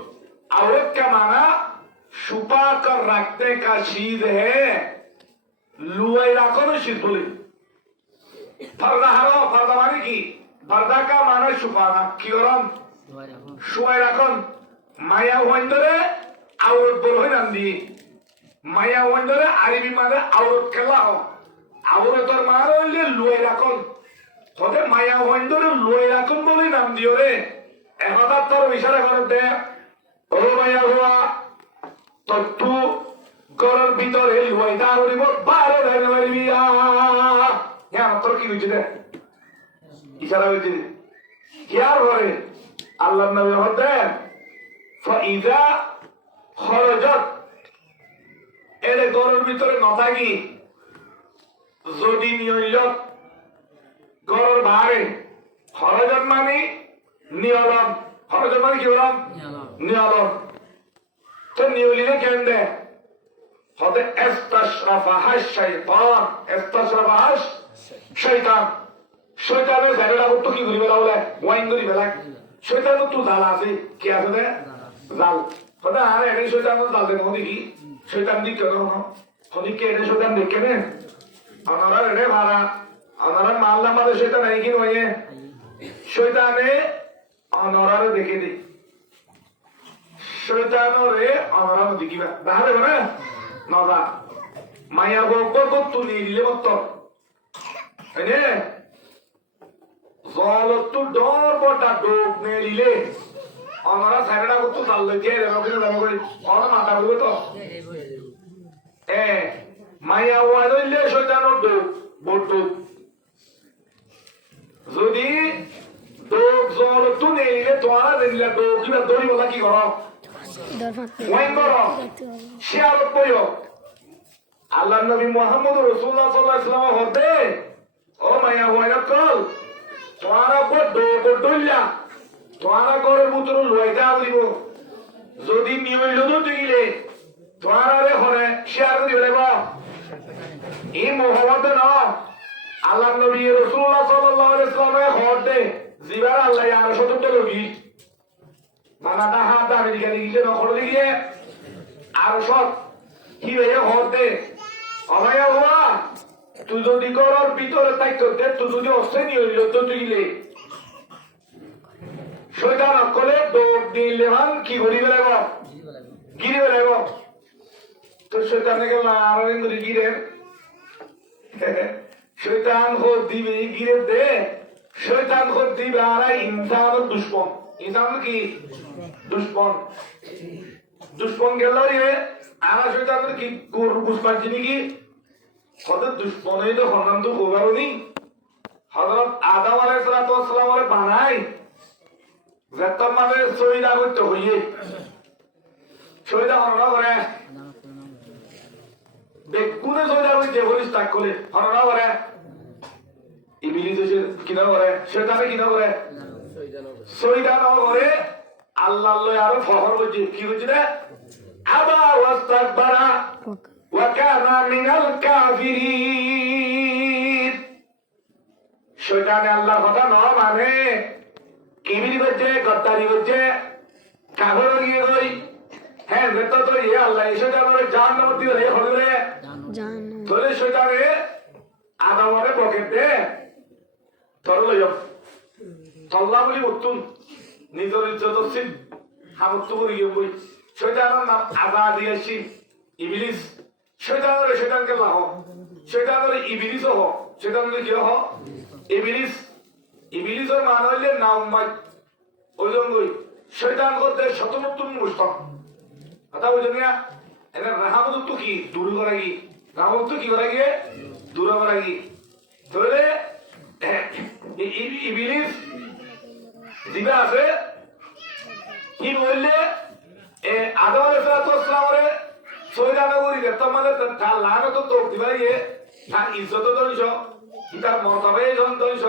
औरत का माना छुपा कर रखने का चीज है लुआई रखो ना चीज बोले पर्दा हरो पर्दा माने की पर्दा का माना छुपाना की गरम शुआई रखन माया वंदरे औरत बोलो नाम दी माया वंदरे अरबी माने औरत केला हो औरत और मारो ले लुआई रखन होते माया वंदरे लुआई रखन बोले नाम दियो रे এহতার তোর ইশারা করতে ও মায়া হুয়া তত্তু গরর ভিতরে লুয়াইতা হইব বারে ধরে মারিবি ইয়া তোর কি হইছে রে ইশারা হইছে কিয়ার ঘরে আল্লাহর নবী হতেন ফাইদা খরজত এর গরর ভিতরে নথাকি যদি নিয়ত গরর বাহারে খরজত মানে নিয়লম খরচ মানে কি বললাম নিয়লম তো নিয়লিনে কেন দে হতে ইস্তাশরাফাহাশ শাইতান ইস্তাশরাফাহাশ শয়তান শয়তানের জায়গাটা তো কি করি বেলা বলে ওয়াইন করি বেলা শয়তান তো জাল আছে কি আছে দে জাল হতে আর এটাই শয়তান জাল দেন হদি কি শয়তান দি কেন হদি কে এটা শয়তান দেখে নে আমারা রে ভাড়া আমারা মাল্লা মারে শয়তান নাই কি নয় শয়তানে অনরারে দেখে দি শয়তানরে অনরানো দেখিবা বাহারে না নজা মায়া গব্বর কত নিলে মত এনে জলত ডর বটা ডোক নেলিলে অনরা সাইডা কত চাললে যে এরকম দাম করে অন মাথা বলবে তো মায়া ওয়াইলে শয়তানর ডোক বট যদি ডোক জল তু নেইলে তোরা দিলে ডোক কিবা দড়ি বলা কি করো ওয়াইন করো শেয়ারত পড়ো আল্লাহ নবী মুহাম্মদ রাসূলুল্লাহ সাল্লাল্লাহু আলাইহি ওয়াসাল্লাম হতে ও মায়া ওয়াইন কল তোরা কো ডোক ডইলা তোরা করে পুত্র লইতা দিব যদি নিয়ইল তো দিলে তোরা রে হরে শেয়ার দিবে বা এই মোহাম্মদ না আল্লাহ নবী রাসূলুল্লাহ সাল্লাল্লাহু আলাইহি ওয়াসাল্লাম হতে জিবার আল্লাহ আর শত লগি মানাটা হাত আমেরিকা দিকে না করে দিয়ে আর সব কি হয়ে হতে অমায়া হওয়া তুই যদি করার ভিতরে তাই করতে তুই যদি অশ্রেণী হইল তো তুইলে শয়তান অকলে দৌড় দিলে মান কি করিবে লাগব গিরিবে লাগব তো শয়তানে গেল আর ইন্দুরি গিরে শয়তান হো দিবে গিরে দে শয়তান হো দিবে আর ইনসান দুশমন ইনসান কি দুশমন দুশমন গেল রে আর শয়তান কি কোর বুঝপান জিনি কি কত দুশমনে তো হনাম তো গোবারনি হযরত আদম আলাইহিস সালাতু ওয়াস সালাম বানাই যত মানে সইদা করতে হইয়ে সইদা হনরা করে বেকুনে সইদা করতে বলিস তাক করে হনরা করে ইবলিস এসে কিনা করে শয়তানে কিনা করে সইদা না করে আল্লাহ লয় আর ফখর করছে কি করছে রে আবা ওয়াস্তাকবারা ওয়া কানা মিনাল কাফিরিন শয়তানে আল্লাহর কথা না মানে কিবিরি করছে গদ্দারি করছে কাগজ গিয়ে কই হ্যাঁ বেতো তো ইয়ে আল্লাহ এসে জানারে জান নাম দিয়ে রে হলে তোরে শয়তানে আদামরে পকেট দে তোর লইও তল্লা বলি মতুন নিজের ইজ্জত সিন হামত করে গিয়ে বই শয়তানের নাম আদা দিয়েছি ইবলিস শয়তানের শয়তানকে লাহ শয়তানের ইবলিস হ শয়তানের কি হ ইবলিস ইবলিসের মান হইলে নাউম্মাদ ওইজন কই শয়তান করতে শত নতুন মুস্তাক কথা বুঝুন না এর রাহমত তো কি দূর করা কি রাহমত তো কি করা গিয়ে দূর করা কি তাহলে ইবলিস দিবা আছে কি বললে এ আদম আলাইহিস সালামের শয়তান করি দেখতে মানে তার লানত তো দিবা গিয়ে তার ইজ্জত দইছ তার মর্তবায়ে জন দইছ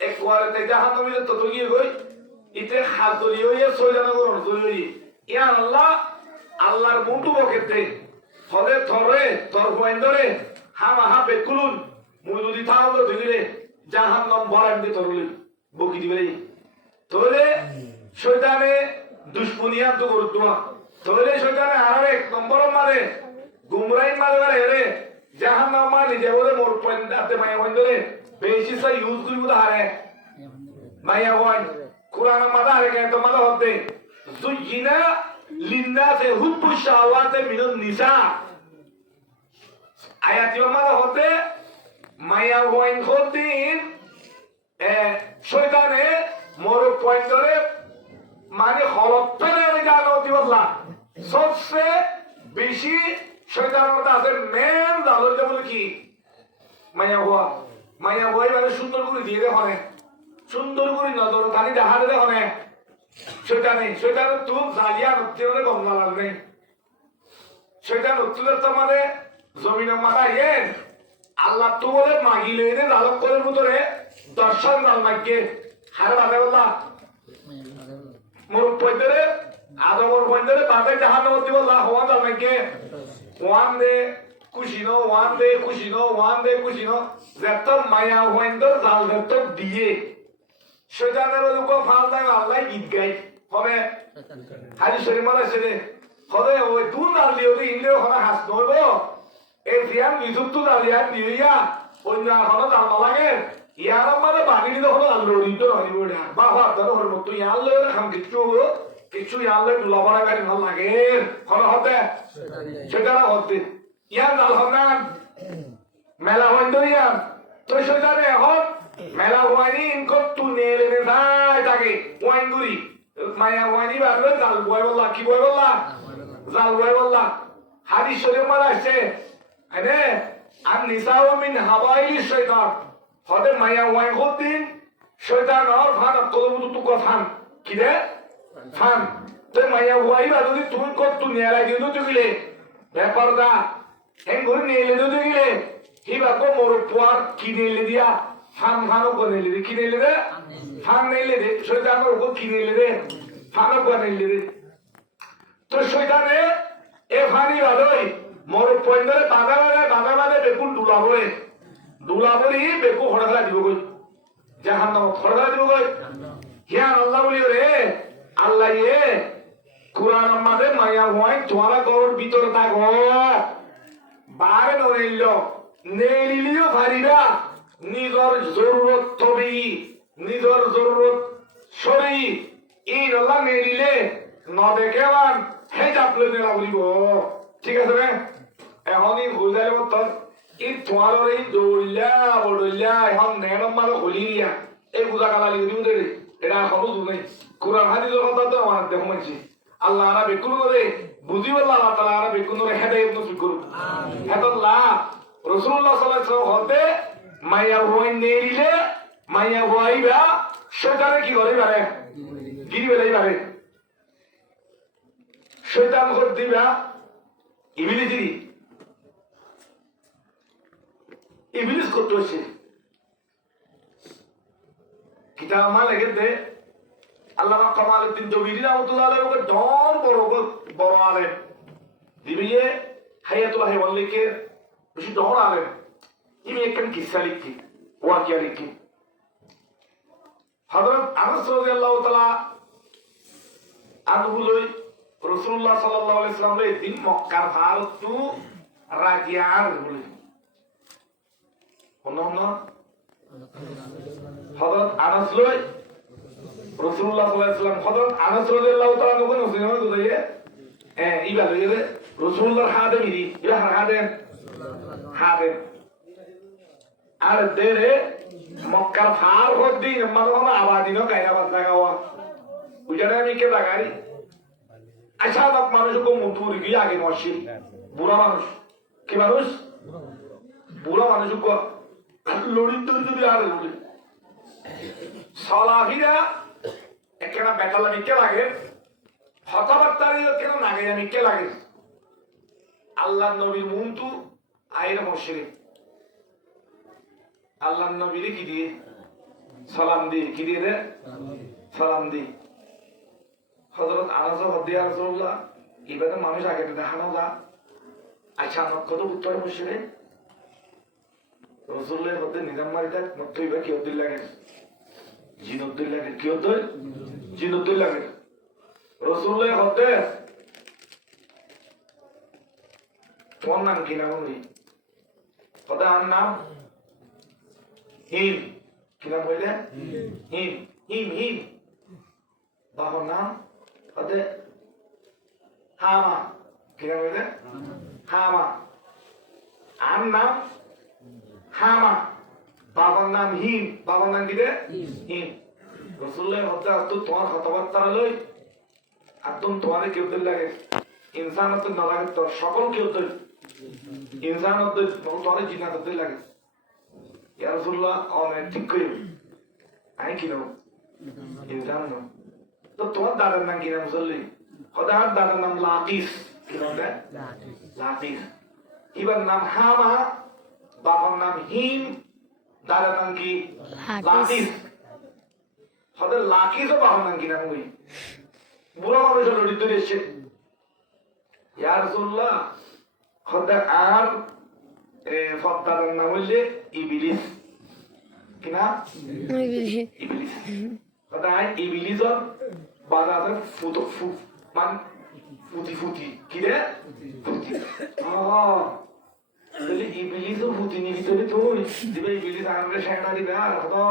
এক ওয়ারে জাহান্নামে তো তো গিয়ে কই ইতে খাজরি হইয়া শয়তান করন জরুরি ইয়া আল্লাহ আল্লাহর মুটু বকেতে হলে থরে তোর বইন্দরে হামা বেকুলুন মুই যদি থাও তো দিলে জাহান্নাম ভরান দি তোরলি বকি দিবে তোরে শয়তানে দুশমনিয়া তো করতো তোরে শয়তানে আর এক নম্বর মারে গুমরাই মারে রে জাহান্নাম মারি যে ওরে মোর পয়েন্টে মায়া বইন্দরে বেশি সা ইউজ করিব হারে মায়া ওয়ান কুরআন মাদা আরে কে তো মাদা হতে যুইনা লিন্নাসে হুব্বু শাওয়াতে মিনান নিসা আয়াতি মাদা হতে মায়া ওয়ান হতিন শয়তানে মোর পয়েন্টরে মানে হলত পেলে জানো দিবল্লা সবচেয়ে বেশি শয়তানের আছে মেন জালর যেমন কি মায়া হওয়া মায়া বই মানে সুন্দর করে দিয়ে দেখনে সুন্দর করে নজর খালি দেখাতে দেখনে সেটা তুম জালিয়া নত্তি হলে কম না লাগবে সেটা নত্তুদের তো মানে জমিনে মারা ইয়ে আল্লাহ তো বলে মাগিলে এনে জালক করে ভিতরে দর্শন জাল মাগিয়ে হারে বাধে বললা মোর পয়দরে আদমর পয়দরে বাধে জাহান নত্তি বললা হওয়া জাল মাগিয়ে ওয়ান দে কুশিনো ওয়ান দে কুশিনো যেতর মায়া হইন্দর জাল যেতর দিয়ে শয়তানের লোক ফাল দাই আল্লাহ গীত গাই হবে হাজি শরীফ মালা সেরে হবে ওই তুই জাল দিও দি ইন্দ্রিয় হনা হাস নইব এই জিয়ান বিজুক্ত জাল দিয়া দিয়া অন্য হনা জাল নালাগে ইয়ার মানে বাড়ি দিলে হলো আল্লাহ রিটো হইব না বাবা তার হল মত ইয়ার লয় খাম কিছু ইয়ার লয় দুলা বড় গাড়ি না লাগে হনা হতে সেটা না হতে ইয়ার জাল হনা মেলা হইতো ইয়ার তো শয়তানে এখন মেলা ওয়াইনি ইনকো তু নেলে নে যায় তাকে ওয়াইন গুরি মায়া ওয়াইনি বারবে জাল বয় বললা কি বয় বললা জাল বয় বললা হাদিস শরীফ মারা আছে আনে আন নিসাউ মিন হাওয়াইলি শয়তান হদে মায়া ওয়াইন হদিন শয়তান আর ফান কলম তো কথান কি রে ফান তুই মাইয়া হইবা যদি তুমি কত দুনিয়া লাগি তো তুইলে ব্যাপার দা হেন করে নিলে তো তুইলে হিবা কো মোর পুয়ার কি নিলে দিয়া ফান ফানও করে নিলে কি নিলে রে ফান নিলে রে শয়তান আর কো কি নিলে রে ফানও করে নিলে রে তো শয়তানে এ ফানি ভালোই মোর পয়েন্টরে বাধা বেকুল ডুলাবরি বেকু হড়গলা দিব কই জাহান্নাম হড়গলা দিব কই হিয়া আল্লাহ বলি রে আল্লাহ এ কুরআন আমাদের মায়া হয় তোমারা গরর ভিতর থাকো বারে নইল নেলিলিও ভারিবা নিজর জরুরত তবি নিজর জরুরত সরি এই আল্লাহ নেলিলে নদেকেবান হে চাপলে নেলা বলিব ঠিক আছে রে এখনই বুঝাইলে তোর এই তোমার এই বড়ইলা এখন নেনম মানে হলিয়া এই বুঝা কালালি দিব দে এটা এখনো শুনে কোরআন হাদিসের কথা তো আমার দেখো মানছি আল্লাহ আরা বেকুন করে বুঝিব আল্লাহ তাআলা আরা বেকুন করে হেদায়েত নসিব করুন হেদাল্লাহ রাসূলুল্লাহ সাল্লাল্লাহু আলাইহি ওয়াসাল্লাম হতে মাইয়া হই নেরিলে মাইয়া হইবা শয়তানে কি করে পারে গিরি বেলাই পারে শয়তান কর দিবা ইবলিস করতে হচ্ছে কিতাব মা লেগে দে আল্লামা কামালউদ্দিন জবিরি রাহমাতুল্লাহ আলাইহি ওকে ডর বড় আলেম দিবিয়ে হায়াতুল হাইওয়ান লিখে বেশি ডর আলেম ইনি একখান কিসসা লিখি ওয়াকিয়া লিখি হযরত আনাস রাদিয়াল্লাহু তাআলা আনহু লই রাসূলুল্লাহ সাল্লাল্লাহু আলাইহি ওয়াসাল্লাম রে দিন মক্কার ভারতু রাজিয়ার বলে অন্য হযরত আনাস লই রাসূলুল্লাহ সাল্লাল্লাহু আলাইহি ওয়াসাল্লাম হযরত আনাস রাদিয়াল্লাহু তাআলা নবী নসিব হয়ে গেছে ইবা লইরে রাসূলুল্লাহর খাদেম ইবা খাদেম আর দেরে মক্কার ফার হদ্দিন মানব আবাদিনো কায়দা বাদ লাগাওয়া উজারে আমি কে লাগারি আচ্ছা বাপ মানুষ কো মুতুর গিয়ে আগে মসজিদ বুড়া মানুষ কি মানুষ বুড়া মানুষ কো লড়িত যদি আর বলে সালাহিরা একখানা বেতালা মিকে লাগে হতাবার্তারি কেন নাগে মিকে লাগে আল্লাহ নবীর মুন্তু আইরে মসজিদে আল্লাহ নবীরে কি দিয়ে সালাম দি কি দিয়ে রে সালাম দি হযরত আনাস রাদিয়াল্লাহু রাসূলুল্লাহ ইবাদত মানুষ আগে দেখানো যা আচ্ছা আমার কত উত্তর মসজিদে রাসূলের হতে নিজাম মারিটা মতইবা কি হতে লাগে জিনউদ্দিন লাগে কি হতে জিনউদ্দিন লাগে রাসূলের হতে তোমার নাম কি নাম উনি কথা আর নাম হিম কি নাম বললে হিম বাবার নাম হতে হামা কি নাম বললে হামা আর নাম হামা বাবার নাম হিম বাবার নাম কি রে হিম রাসূলুল্লাহ হতে তো তোমার কথাবার্তা লই আর তোমারে কেউ লাগে ইনসান তো না লাগে তোর সকল কেউ তো ইনসান তো তোমার জিন্নাত তো লাগে ইয়া রাসূলুল্লাহ অনেক ঠিক কই আই কি নাও ইনসান না তো তোমার দাদার নাম কি নাম বললি খোদার দাদার নাম লাকিস কি নাম রে লাকিস ইবার নাম হামা বাবার নাম হিম দাদার নাম কি লাকিস খোদা লাকিস ও বাবার নাম কি নাম ওই বুড়া মানুষ লড়ি ধরে এসে ইয়া রাসূলুল্লাহ খোদা আর ফদার নাম হইলে ইবলিস কি না ইবলিস খোদা ইবলিসর বাজারে ফুটি কি রে ফুটি তাহলে ইবলিসও ফুটি নি ভিতরে তুই দিবে ইবলিস আমাকে শেখা দিবে আর খোদা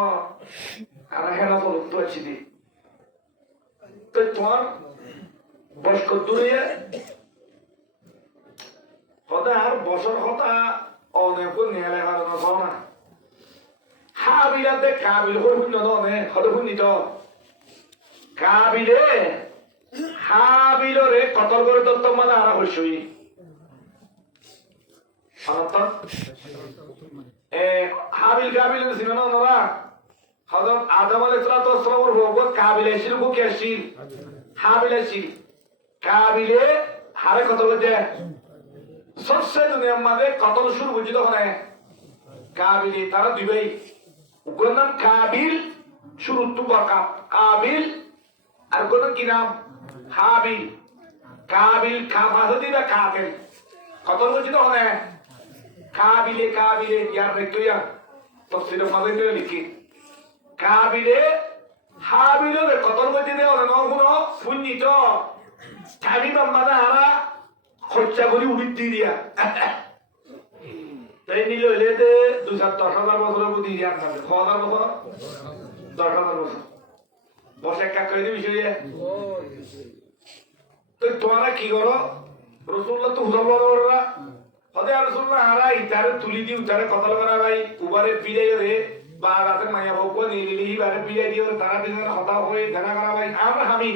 আর হেলা চলুক তো আছি দি তো তোমার বয়স কত দূরে খোদা আর বছর কথা অনেক নিয়ে লেখা না হাবিলাতে কাবিল শূন্য নে সদা শুনি তো কাবিলে হাবিলরে কতল করে তত্ত্ব মানে আরা হইছই হাবিল কাবিল ছিল না ওরা হযরত আদম আলাইহিস সালামের রোগ কাবিলে ছিল বুকে ছিল হাবিলে ছিল কাবিলে হারে কত বলছে সবচেয়ে দুনিয়ার মধ্যে কতল শুরু বুঝি তখন কাবিলে তারা দুই ভাই ওর নাম কাবিল শুরু তো বরকাত কাবিল আর কোন কি নাম হাবিল কাবিল কাফাসে দিবা কাতেল কতল বুঝি তখন কাবিলে কাবিলে ইয়ার রেখে তফসিলের মধ্যে লিখি কাবিলে হাবিলের কতল বুঝি দেওয়া না কোনো পুণ্যিত কাবি বাম্মাদা হারা খরচা করি উড়িয়ে দিয়া তাই নিলে হইলে 2-10,000 বছরের বুদ্ধি দিয়ে আপনাদের 6,000 বছর 10,000 বছর বসে এক করে দিবি বিষয়ে তো তোমরা কি করো রসুল্লাহ তো হুজুর বড়রা হদে রসুল্লাহ হারা ইতারে তুলি দি উতারে কতল করা ভাই উবারে পিড়াই রে বা রাতে মাইয়া বউক নিলি বারে পিড়াই দিও তারা দিন হতা হয়ে জানা করা ভাই আমরা হামি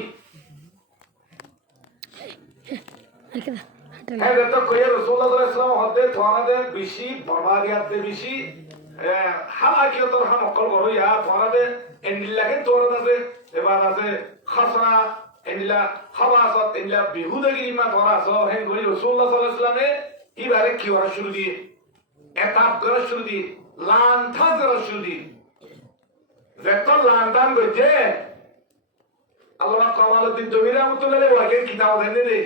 হ্যাঁ তো কইয়া রাসূলুল্লাহ সাল্লাল্লাহু আলাইহি ওয়াসাল্লাম হতে থরাদের বেশি বরবাদিয়াতে বেশি হালাকিয়তর হামকল করো ইয়া থরাদের এন্ডিলাকে তোরাদাতে এবার আছে খাসরা এন্ডিলা খাবাসত এন্ডিলা বিহুদাগিরি মা ধরাছ হেন কই রাসূলুল্লাহ সাল্লাল্লাহু আলাইহি ওয়াসাল্লামে কিবারে কি ওরা শুরু দিয়ে এতাপ করা শুরু দিয়ে লান্থা করা শুরু দিয়ে যত লান্তান গজে আল্লাহ কামালউদ্দিন জমির রাহমাতুল্লাহ আলাইহি ওয়াকে কিতাব দেন রে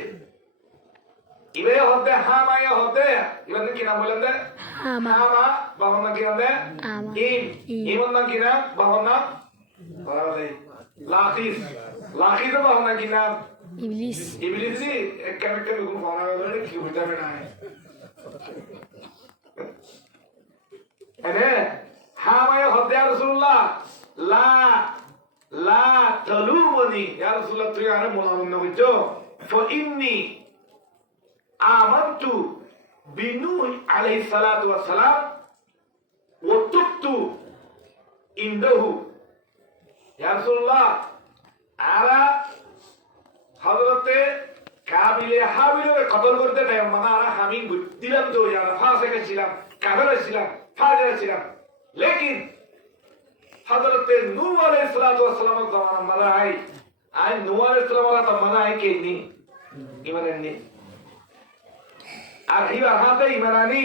ইবে হতে হামায়া হতে ইবে কি নাম বলেন দে হামা বাবার নাম কি নাম দে ইমন নাম কি নাম বাবার নাম লাকিস লাকিস বাবার নাম কি নাম ইবলিস ইবলিস জি এক কানেক্টর কোন বানা বলে কি হইতা না এনে হামায়া হতে রাসূলুল্লাহ লা লা তালুমনি ইয়া রাসূলুল্লাহ তুই আরে মোলাম না বুঝছো ফাইন্নী آمنت بنوح عليه الصلاة والسلام وتبت عنده يا رسول الله على حضرت কাবিলে হাবিলে কতল করতে দেয় মানে আর আমি দিলাম তো যারা ফাঁসে গেছিলাম কাবেরে ছিলাম ফাজরে ছিলাম লেকিন হযরত নূহ আলাইহিস সালাতু ওয়াস সালাম জামানা মালাই আই নূহ আলাইহিস সালাম তো মালাই কে নি ইমানের নি আর হিবা হাতে ইমানানি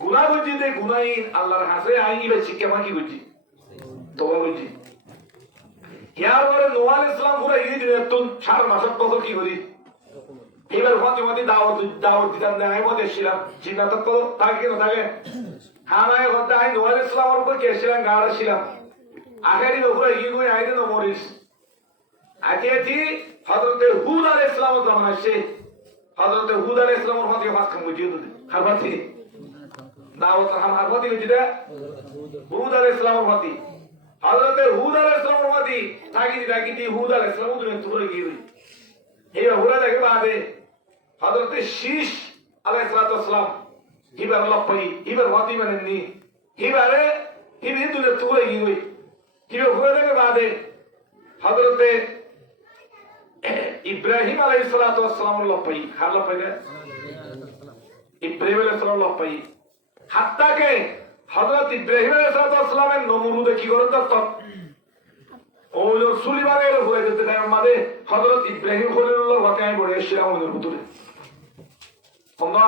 গুনাহ বুঝিতে গুনাহীন আল্লাহর হাতে আইবে শিক্ষা মাকি বুঝি তোবা বুঝি ইয়ার পরে নূহ আলাইহিস সালাম পুরো এই দিনে তো 4 মাস বছর কি করি এবার ফাতিমাদি দাওয়াত দিতাম না আমি মধ্যে ছিলাম চিন্তা তো করো তাকে কেন থাকে হানায় কথা আই নূহ আলাইহিস সালামের উপর কে ছিলাম গাড়া ছিলাম আখেরি উপরে কি কই আইতে না মরিস আজকে হযরত হুদ আলাইহিস সালাম জামানা সে হযরত হুদ আলাইহিস সালামের মধ্যে ফাস কাম বুঝিয়ে দিল খাবাতি দাওয়াত হাম খাবাতি বুঝিদা হুদ আলাইহিস সালামের মধ্যে হযরত হুদ আলাইহিস সালামের মধ্যে তাকি হুদ আলাইহিস সালাম দুনিয়া তুলে গিয়ে এই হুরা দেখে বাদে হযরত শীশ আলাইহিস সালাম ইবার লপই ইবার মধ্যে মানে নি ইবারে ইবি দুনিয়া তুলে গিয়ে কি হুরা দেখে বাদে হযরত ইব্রাহিম আলাইহিস সালাতু ওয়াস সালাম লপই হার লপই দে ইব্রাহিম আলাইহিস সালাম লপই হাত্তা কে হযরত ইব্রাহিম আলাইহিস সালাতু ওয়াস সালামের নমরুদে কি করে তো ওই সুলিমানের হয়ে যেতে দেয় আমাদের হযরত ইব্রাহিম খলিলুল্লাহ ওয়াকায় বড় এসেছিলাম ওদের ভিতরে তোমরা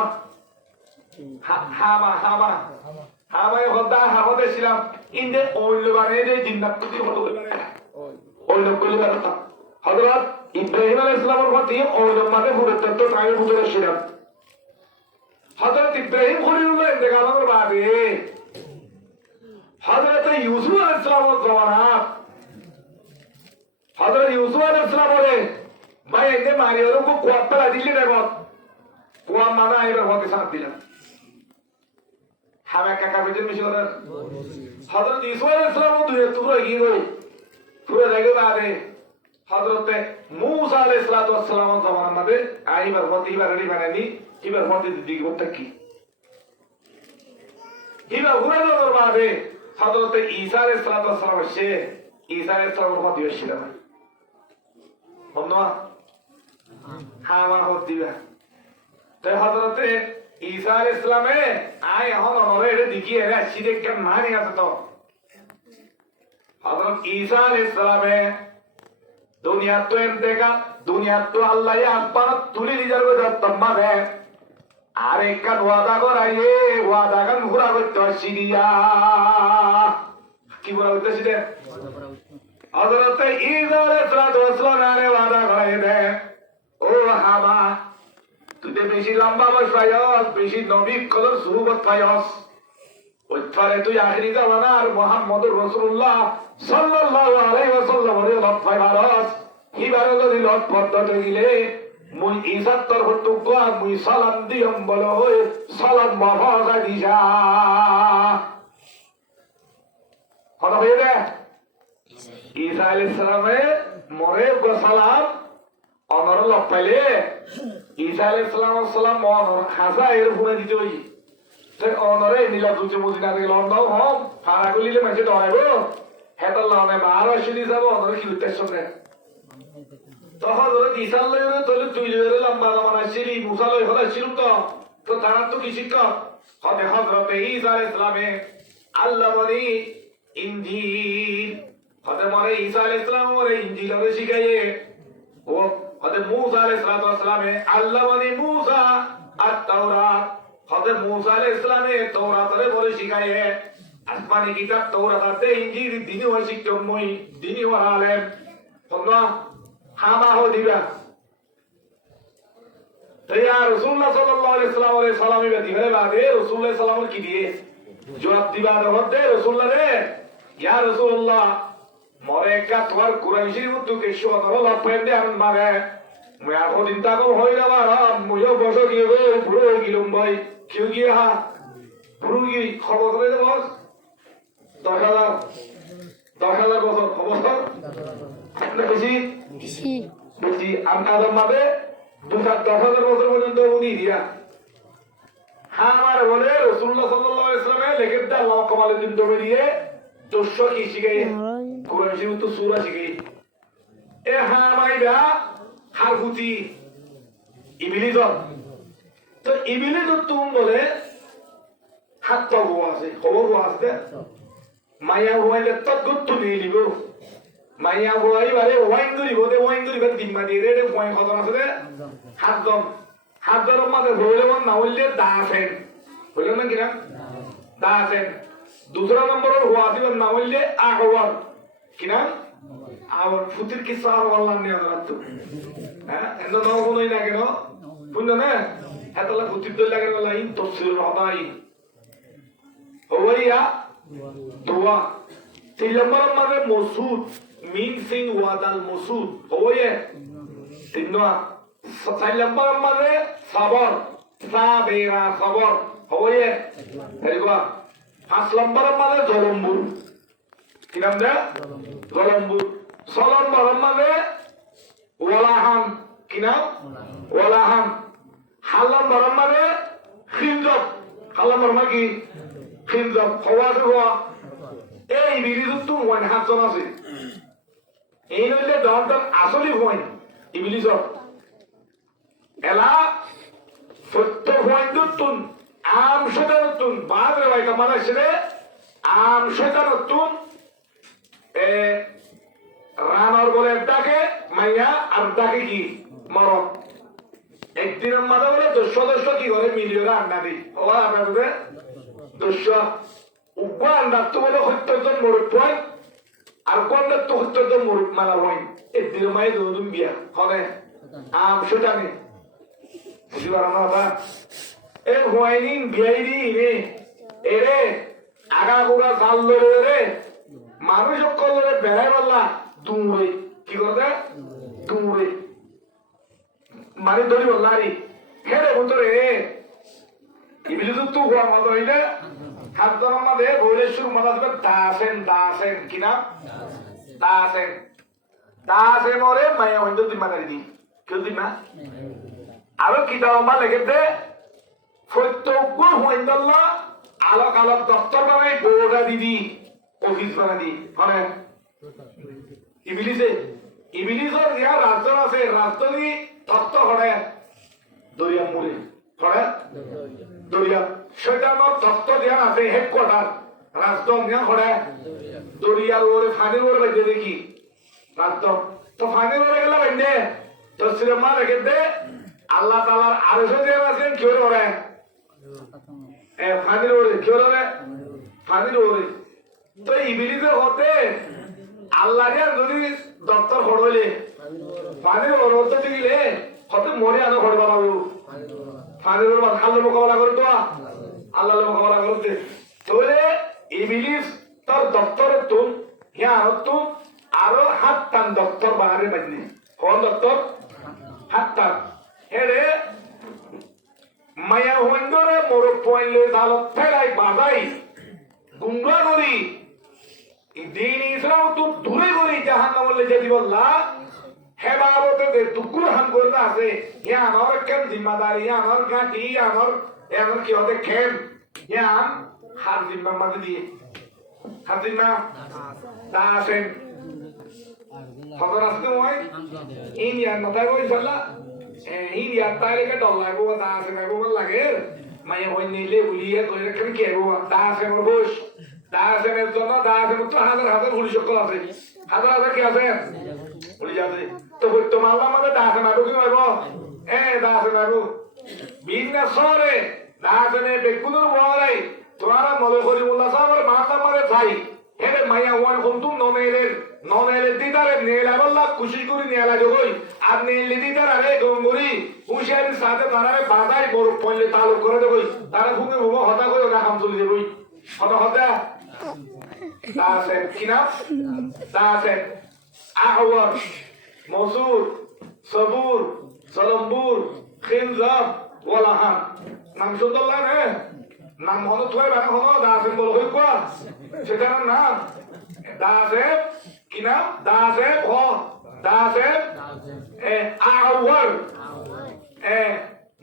হামায় হদ্দা হাবতে ছিলাম ইন্দে ওইল বানিয়ে দে জিন্নাত তুই হলো ওইল কইলে বারতা হযরত ইব্রাহিম আলাইহিস সালামের প্রতি ওইল মাঝে পুরো তত্ত্ব তাই ভিতরে ছিলাম হযরত ইব্রাহিম খলিলুল্লাহ ইন্তেকালের বাদে হযরত ইউসুফ আলাইহিস সালামের জামানা হযরত ইউসুফ আলাইহিস সালাম বলে ভাই এতে মারিওর কো কোয়াত্তা দিলি দেখো কোয়া মানা এবার হতে সাথ দিলাম হামে কাকা বেজে মিশে কথা হযরত ইউসুফ আলাইহিস সালাম দুই টুকরো গিয়ে গই পুরো জায়গা বাদে হযরত মূসা আলাইহিস সালাম জামানার মধ্যে আইবার হতে এবার রেডি বানানি এবার হতে দিকে ওটা কি এবার ঘুরে যাওয়ার বাদে হযরত ঈসা আলাইহিস সালাম এসে ঈসা আলাইহিস সালামের হতে এসেছিলাম অন্যা হাওয়া হত দিবা তাই হযরত ঈসা আলাইহিস সালামে আয় এখন অনরে এটা দেখি এরা সিরে কেন মারি আছে তো হযরত ঈসা আলাইহিস সালামে দুনিয়া তো এন্তেকা দুনিয়া তো আল্লাহ আকবার তুলি দিজার তম্মা দে আর একখান ওয়াদা করাইয়ে ওয়াদা গান ঘুরা করতে সিরিয়া কি ঘুরা করতে সিরিয়া হযরত ঈসা আলাইহিস সালামে ওয়াদা করাইয়ে দে ও হামা তুই বেশি লম্বা বয়স পাইস বেশি নবী কদর সুহবত পাইস ওইখানে তুই আখিরি জামানার মুহাম্মদুর রাসূলুল্লাহ সাল্লাল্লাহু আলাইহি ওয়াসাল্লামের লত পাইবারস হিবার যদি লত পদ্ধতি গিলে মুই ঈসার তরফ টুকু মুই সালাম দিয়ম বলো হই সালাম মাফা দিশা কথা হয়ে রে ঈসা আলাইহিস সালামে মরে গো সালাম অনর লত পাইলে ঈসা আলাইহিস সালাম অনর খাজা এর ফুলে দিতে হই তো অনরে নীলা দুচে মদিনা থেকে লন্ডন হম ফাড়া গলিলে মেসে ডরাইব হেতার লানে মার আসলি যাব অনরে কি উদ্দেশ্য নে তখন ধরে ঈসা লইরে তলে তুই লইরে লম্বা লম্বা আসলি মুসা লই হলা ছিল তো তারা তো কি শিক্ষক হতে হযরত ঈসা আলাইহিস সালামে আল্লাহ বলি ইনজিল হতে মরে ঈসা আলাইহিস সালাম ওরে ইনজিল ওরে শিখাইয়ে ও হতে মুসা আলাইহিস সালামে আল্লাহ বলি মুসা আত-তাওরাত হযরত মুসা আলাইহিস সালামে তাওরাতরে বলে শিখায়ে আসমানি কিতাব তাওরাতে ইনজিল দিনি ওই শিক্ষক মই দিনি ওয়ালেম তোমরা হামা হো দিবা তাইয়া রাসূলুল্লাহ সাল্লাল্লাহু আলাইহি সাল্লামে দিবে বাদে রাসূলুল্লাহ সাল্লাল্লাহু কি দিয়ে জবাব দিবা হতে রাসূলুল্লাহ রে ইয়া রাসূলুল্লাহ মরে কা তোমার কুরআন শরীফ তুকে শোনার লাভ পেন্দে আন মারে মই আর দিন তাকো হই না বারা মইও বসো কি গো পুরো গিলম ভাই কেউ গিয়ে হা পুরো কি খবর করে দে বস 10,000 বছর খবর না বেশি বেশি আদম মাবে 10,000 বছর পর্যন্ত উনি দিয়া হ্যাঁ আমার বলে রাসূলুল্লাহ সাল্লাল্লাহু আলাইহি ওয়াসাল্লাম লিখে দেন আল্লাহ কামালউদ্দিন দৌড়ে দিয়ে 200 কি শিখাই কোরআন শরীফ তো সূরা শিখাই এ হ্যাঁ মাইবা হারফুতি ইবলিস তো ইবলিস তুমি বলে হাত পাবো আছে খবর আছে মায়া হইলে তো গুত্তু নিয়ে নিব মাইয়া হই বারে ওয়াইন ধরিব দে ওয়াইন ধরিবে দিম্মা দিয়ে রে ওয়াইন কত আছে রে হাত দম মাঝে হইলে মন না হইলে দাসেন হইল না কিনা দাসেন दूसरा नंबर हुआ थी ना হইলে আগওয়ার কিনা আর ফুতির কি সার ওয়াল্লাহ নিয়ে রাত হ্যাঁ এন্ড নাও কোনই না কেন বুঝছো না এতলা ফুতির দল লাগে লাইন তফসির রদাই হওয়াইয়া দোয়া তিন নম্বর মানে মসুদ মিন সিং ওয়াদাল মসুদ হওয়াইয়া তিন চার নম্বর মানে সাবর সাবেরা সাবর হওয়াইয়া দেখবা 5 নম্বর মানে জলম্বুর কি নাম দে জলম্বুর 6 নম্বর মানে ওয়ালাহাম কি নাম ওয়ালাহাম 7 নম্বর মানে খিনজব 7 নম্বর মানে কি খিনজব হওয়া হওয়া এই ইবলিস তো ওয়ান হাতজন আছে এই হইলে দন্টন আসলি হইন ইবলিস এলা সত্য হইন তুন আম শয়তানুতুন বাদরে ভাই কামানা ছেড়ে আম শয়তানুতুন রানার বলে একটাকে মাইয়া আর ডাকে কি মরণ একদিনের মাথা বলে 200 কি করে মিলিয়ন আন্ডা দিই ওরা আপনাদের 200 উব্বা আন্ডা তো বলে 70 মরুক পয়েন্ট আর কোনটা তো 70 মরুক মালা হইন একদিনের মাই দুম বিয়া হবে আম শয়তানি বুঝিবার না এ হয়নিন বিয়াইনি রে এরে আগা গোড়া জাল লরে রে মানুষ কলরে বেড়াই বললা দুমরে কি করতে দুমরে মানে ধরি বললা রে হেরে ভিতরে ইবলিস তো হওয়া মত হইলে হাতজন আমাদের বৈরেশ্বর মাথা দাসেন কিনা দাসেন ওরে মায়া হইতো দিমানারি দি কেউ দিমা আরো কিতাব আমার লেখেতে সত্যজ্ঞ হইতাল্লাহ আলোক আলোক দপ্তর বানাই বউটা দিদি অফিস বানা দি মানে ইবলিসের ইয়া রাজ্য আছে রাজধানী তত্ত্ব হড়ে দরিয়া মুড়ে হড়ে দরিয়া শয়তানের তত্ত্ব দিয়া আছে হেডকোয়ার্টার রাজধানী হড়ে দরিয়ার ওরে ফানির ওরে বাইতে দেখি না তো ফানির ওরে গেলা বাইতে তো সিনেমা রেখে দে আল্লাহ তাআলার আরশে যে আছেন কি ওরে ফানির ওরে কি ওরে ফানির ওরে তো ইবলিসের হতে আল্লাহ এর যদি দপ্তর হড়লে ফানির ওরে হতে দিলে হতে মরে আনো হড় বানাবো ফানির ওরে আল্লাহ মোকাবেলা করতো আল্লাহ মোকাবেলা করতে তাহলে ইবলিস তার দপ্তরে তুম হ্যাঁ তুম আরো হাত টান দপ্তর বানারে বাজনি কোন দপ্তর হাত টান হেরে মায়া হইন্দরে মোর পয়লে দালত ফেলাই বাজাই গুমরা করি দিন ইসলাম তো দূরে করি জাহান্নামে যেতে বললা হে বাবতে যে টুকুর হান করতে আছে ইয়া আমার কেন জিম্মাদারি আমার গাটি আমার কি হতে কেন ইয়া হার জিম্মা মাঝে দিয়ে হার জিম্মা তা আছেন খবর আসতে হয় ইন্ডিয়ান মাথায় কই চলা ইন্ডিয়ার তাইলে কে ডল লাগবো তা আছে লাগবো লাগে মায়ে হই নিলে বুলিয়ে কই রাখেন কি হবো তা আছে মোর বস তা আছে এর জন্য তা আছে তো হাজার হাজার পুলিশ সকল আছে হাজার কি আছে পুলিশ আছে তো তো মাল্লা মাঝে তা আছে মাগো কি হইব তা আছে মাগো বিজনেস সরে তা আছে নে বেকুনুর বড়াই তোমারা মলে করি মোল্লা সাহেবের মাথা মারে চাই হেরে মাইয়া ওয়ান কোনতুম ননেলে দিদারে নেলা বল্লা খুশি করি নেলা জগই আর নেলে দিদার আরে গঙ্গুরি হুশিয়ারির সাথে তারারে বাজাই বড় পয়লে তালুক করে দেবই তারা ভুগে ভুগো হতা কই ওটা কাম চলে দেবই হতা তাসে কিনা তাসে আওয়ার মসুর সবুর সলম্বুর খিনজাব ওয়ালাহান নাম সুন্দরলা নে নাম হলো তুই বানা হলো দাসেন বল হই কোয়া সেটার নাম দাসেব কি নাম দাসেব হ দাসেব আওয়ার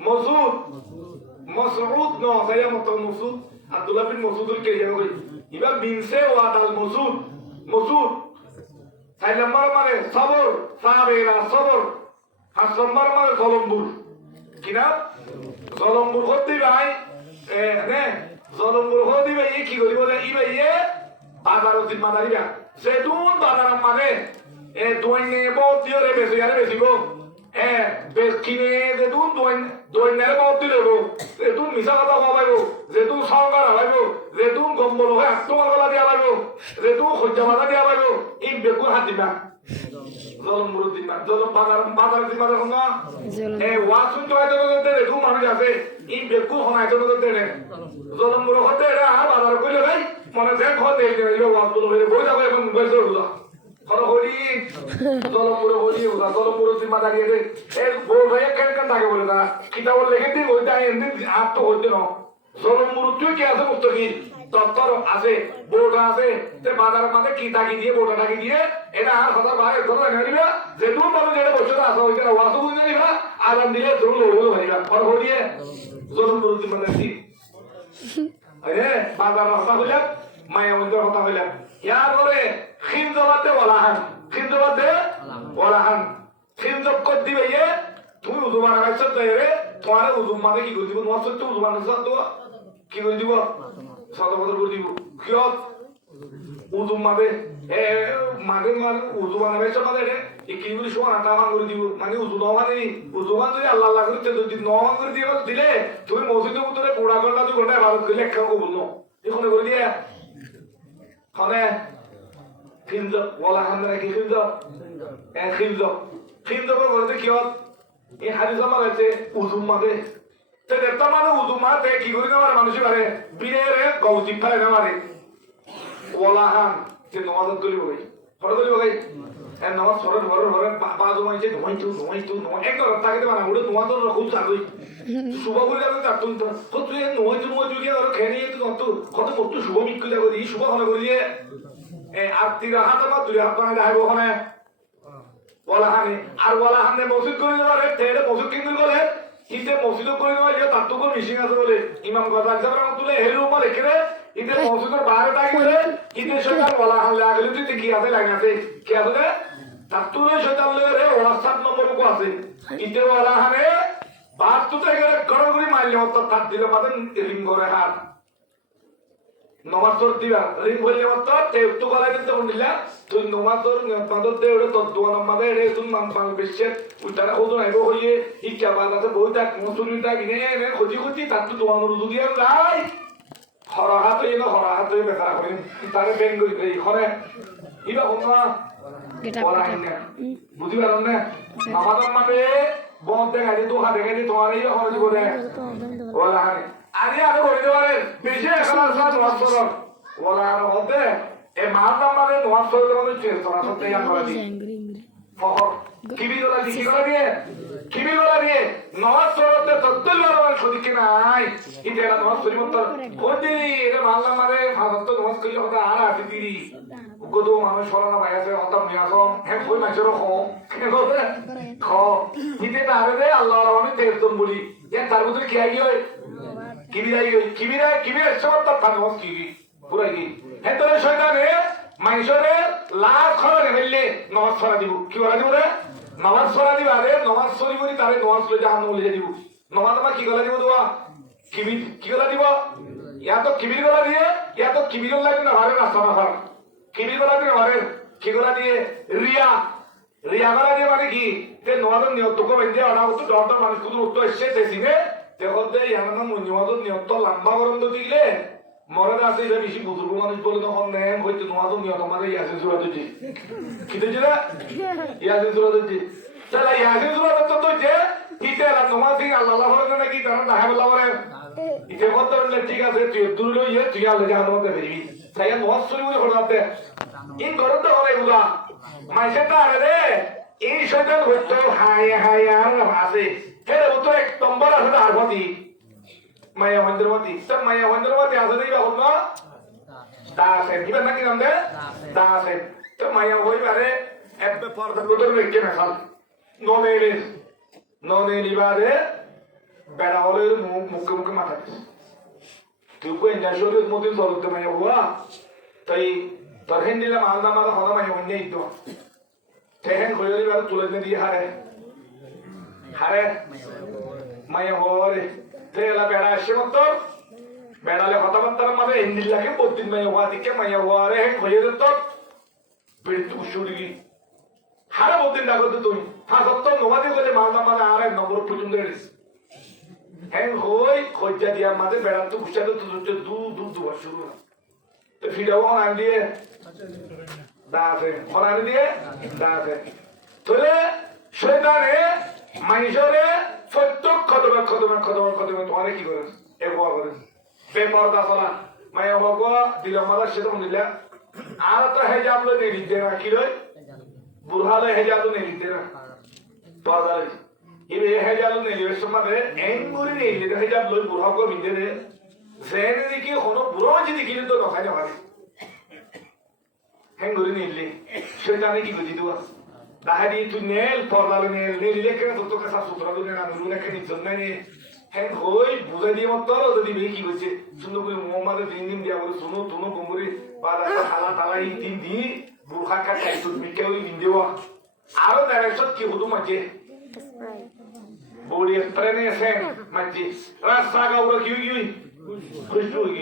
মসুদ মসউদ নো saya মত মসুদ আব্দুল্লাহ বিন মসুদুল কে যাবে কই ইবা বিনসে ওয়াদাল মসুদ তাই নাম্বার মানে সবর সাবেরা সবর আর নম্বর মানে জলম্বুর কি নাম জলম্বুর হতে ভাই নে জলম্বুর হতে ভাই কি করি বলে ইবা বাজার জিম্মাদারিয়া যেতুন বাজার মানে দোয়াইনে বহুত দিওরে বেশি গো কিনে যেতুন দোয়াইনারে বহুত দিলে গো যেতুন মিছা কথা কবাইব যেতুন সরকার হারাইব যেতুন গম্বল হয়ে আত্মমার গলা দিয়া পাইব যেতুন সজ্জা মাথা দিয়া পাইব ই বেকুর হাত দিবা জলম্বুর দিবা বাজার জিম্মাদার শুনা ওয়াসুন তো হয়তো যেতুন মানুষ আছে ই বেকুর হনাইতো দেনে জলম্বুর হতে আর বাজার কইলে ভাই মনে যে ঘর দেই দেই ওয়াসগুলো হইলে বই যাবে এখন মোবাইল ধরুলা খরো হলি জলম্বুর হলি ওদা জলম্বুর জিম্মাদারি আছে এই বউ ভাই কেন কেন থাকে বলে না কিতাব লিখে দিই ওইটা এমনি আর তো হইতে না জলম্বুর তুই কি আছে মুস্তকি দপ্তর আছে বোর্ড আছে তে বাজার মাঝে কি টাকি দিয়ে বোর্ডা টাকি দিয়ে এটা আর কথা ভাই ধরে নিবা যে তুমি বলো যে এটা বসে আছে ওইটা ওয়াসু বুঝে নিবা আরাম দিলে ধরুন হলো ভাইবা খরো হলিয়ে জলম্বুর জিম্মাদারি আরে বাজার কথা হইলাম মায়া মন্দির কথা হইলাম ইয়ার পরে খিনজবাতে ওয়ালাহান খিনজব কর দিবে ইয়ে তুমি উজু বানাইছ রে তোমার উজু মানে কি করে দিব তোমার তো উজু বানাইছ তো কি করে দিব সদবদর করে দিব কিয় উজু মানে উজু বানাইছ মানে এই কি বলি সোনা টামান করে দিব মানে উজু নমানে উজু মান যদি আল্লাহ আল্লাহ করে যদি নমান করে দিলে তুমি মসজিদের ভিতরে গোড়া গন্ডা 2 ঘন্টা ইবাদত করলে একটা কবুল ন এখানে করে দিয়ে খানে খিনজব ওয়ালা হামরা কি খিনজব বলতে কি হল এই হাদিস আমার আছে উজুম মাদে তে দেবতা মানে উজুম মাদে কি করি না মানুষ পারে বিরে গৌতি ফেলে না মারে ওয়ালা হাম যে নামাজ করি বই ফরজ করি বই এর নামাজ ফরজ ঘরে বাবা জমাই যে নয় তু এক করে তাকে বানা ওটা তোমার তো খুব সাগই শুভ করে যাবে তা তুই তো তুই নয় তু কি আর খেয়ে তো কত কত শুভ বিক্রি করে শুভ হলে করিয়ে আর 3 হাত বা 2 হাত বানাই যাইব ওখানে ওয়ালাহানে আর ওয়ালাহানে মসজিদ করে দেবারে তেরে মসজিদ কিনতে করে ইতে মসজিদ করে দেওয়া যে তার তো কোন মিশিং আছে বলে ইমাম গজাল সাহেব রহমাতুল্লাহ এর রুমা লিখে রে ইতে মসজিদের বাইরে থাকিলে ইতে সরকার ওয়ালাহান লাগলে তুই কি আছে লাগা আছে কি আছে রে তার তো শয়তান রে WhatsApp নম্বর কো আছে ইতে ওয়ালাহানে বাস তো থেকে গড়গড়ি মারলে মত তার দিলে মাদন রিং করে হাত নমাজ তোর দিবা রিং বললে মত তে একটু গলা দিতে বলিলা তুই নমাজ তোর তাদের তে ওরে তোর দোয়া নামাজে রে তুই মান মান বেশে উল্টারা ওজন আইবো হইয়ে ইচ্ছা বাদাতে বহুত এক মুসুরিটা গিনে নে খুঁজি খুঁজি তার তো দোয়া নুরু দিয়ে যাই হরাহাত হয়ে বেকারা করিম তারে বেন করি এই খরে ইবা কোনা বলা না বুঝি পারন না নামাজ মানে বন্ধ দেখাই তো হাতে দেখাই তোমার এই হরজ করে বলা হানি আরে আরে বলে দেওয়ারে বেশি এখন আসা নমাজ পড়ো বলা আর হতে এ মার নামাজে নমাজ পড়তে মানে চেষ্টা করতে ইয়া করে দি ফহর কিবি গলা দিয়ে নমাজ পড়তে তদ্দল বারবার সদিকে নাই এটা নমাজ পড়ি মত কোন দিন এটা মার নামাজে ফাজত নমাজ কইলে কথা আর আছে দিদি কত মানুষ সরানো ভাই আছে অত মিয়াসো হে কই মাইছর খ ইতে তারে দে আল্লাহ আমি তেরতম বলি এ তার ভিতরে কি আই হয় কিবিরা সব তার নমাজ কিবি পুরা কি হেতরে শয়তানে মাইছরে লাখ খরনে হইলে নমাজ পড়া দিব কি বলা দিব রে নমাজ পড়া দিব আরে নমাজ পড়ি বলি তারে নমাজ লই জাহান্নাম লই দিব নমাজ আমার কি গলা দিব দোয়া কিবি কি গলা দিব ইয়া তো কিবির গলা দিয়ে ইয়া তো কিবির লাগে না ভারে রাস্তা না ভার কিবির গলা দিয়ে ভারে কি গলা দিয়ে রিয়া গলা দিয়ে মানে কি তে নমাজ নিয়ত তো কই দিয়ে আনা তো ডর মানুষ কুদু উত্তর এসে দেখিবে তে হতে ইয়ানা নমাজ নিয়ত লম্বা গরম তো দিলে মরে আছে এটা বেশি বুজুর্গ মানুষ বলে তখন নেন হইতে নমাজ নিয়ত আমাদের ইয়াসিন সূরা দিছি কি দিছি না ইয়াসিন সূরা দিছি তাহলে ইয়াসিন সূরা তো যে ইতে নমাজ কি আল্লাহ বলে নাকি তারা দাহে বলা বলে ইতে বলতে ঠিক আছে তুই দূর লইয়ে তুই আল্লাহ জাহান্নামে ফেলবি তাই নমাজ শুরু করে হঠাতে ইন গরম তো হবে বুঝা মাইসেটা আরে রে এই শয়তান হইতো হায় আর আছে ফের ও তো এক নম্বর আছে আর গতি মায়া হন্দ্রমতি সব মায়া হন্দ্রমতি আছে দিবা হল দাসেন কিবা নাকি নাম দে দাসেন তো মায়া হইবারে এবে পর্দা গোদর রেখে মেখাল ননে লিবারে বেড়া হলে মুখে মাথা দিস তুই কই না শরীর মধ্যে চলতে মায়া হুয়া তাই তোর হিন্দিলা মালদা মালা হলা মায়া হন্যে ইতো তেহেন কইলি বার তুলে দিয়ে হারে মায়া হরে তেলা বেড়া আসে মত বেড়ালে কথাবার্তার মাঝে হিন্দি লাগে প্রতিদিন মায়া হওয়া দিকে মায়া হওয়ারে কইয়ে দিত বেড়ি তো শুরু হারে প্রতিদিন ডাকো তুমি ফাঁসত্ব নবাদি বলে মালদা মালা আর এক নম্বর পর্যন্ত এড়িস হ্যাঁ হই খোঁজা দিয়া মাঝে বেড়ার তো ঘুষাতে তো দু বার শুরু তো ফিরাও আন দিয়ে দাসে আন দিয়ে দাসে তোলে শয়তানে মানুষরে প্রত্যেক খতমে তোমারে কি করে একবার করে বেপরদা চলা মায়া হগো দিল মালা সেটা দিলা আর তো হেজাব লই নেই দিতে না কি লই বুড়ালে হেজাব নেই দিতে না পর্দা লই ইবে হেজাব নেই দিবে সমাদে এঙ্গুরি নেই দিতে হেজাব লই বুড়া গো বিন্দে দে জেন দিকি কোনো বুড়ো যদি কিনে তো নখাই না ভাই হেঙ্গুরি নেইলি শয়তানে কি বুঝি দিবা দাহারি তুই নেল পর্দালে নেল লেখে তো কাছে সুতরা দুনে না নুরু লেখে নিজন নাই হ্যাঁ হই বুঝাই দিয়ে মত তো যদি কি হইছে সুন্দর করে মোহাম্মদের দিন দিয়া বলে শুনো তুনো কুমুরি বাদা হালা তালা এই দিন বুরখা কাটাই তুই মিকে ওই দিন দেওয়া আরো ডাইরেকশন কি হতো মাঝে বড়ি স্প্রে নে এসে মাঝে রাস্তা গাউরা কি খুশবু হই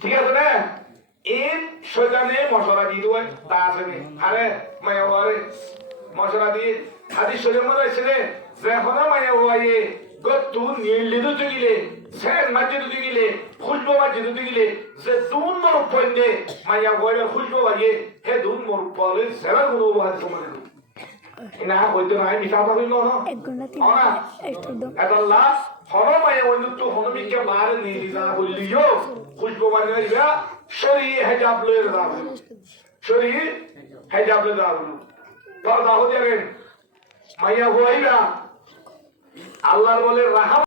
ঠিক আছে না এই শয়তানে মশলা দিয়ে দেয় তা আছে আরে মায়া ওরে মশলা দিয়ে হাদিস শরীফ মনে হয়েছে রে যখন মায়া ওয়ে গতু নীল দিতে গিলে সেন মাঝে দিতে গিলে খুশবু মাঝে দিতে গিলে যে দুন মোর পন্দে মায়া ওয়ে খুশবু বাজে হে দুন মোর পলে সেরা গুলো বাজে সমানে না হইতো না মিছা কথা কইলো না ওনা আল্লাহ হনো মায়া ওই তো হনো মিকে মারে নীল না বললিও খুশবু বাজে না শরীর হেজাব লয়ে দাও শরীর হেজাব লয়ে দাও পর্দা হয়ে যাবেন মাইয়া হইবা আল্লাহর বলে রাহা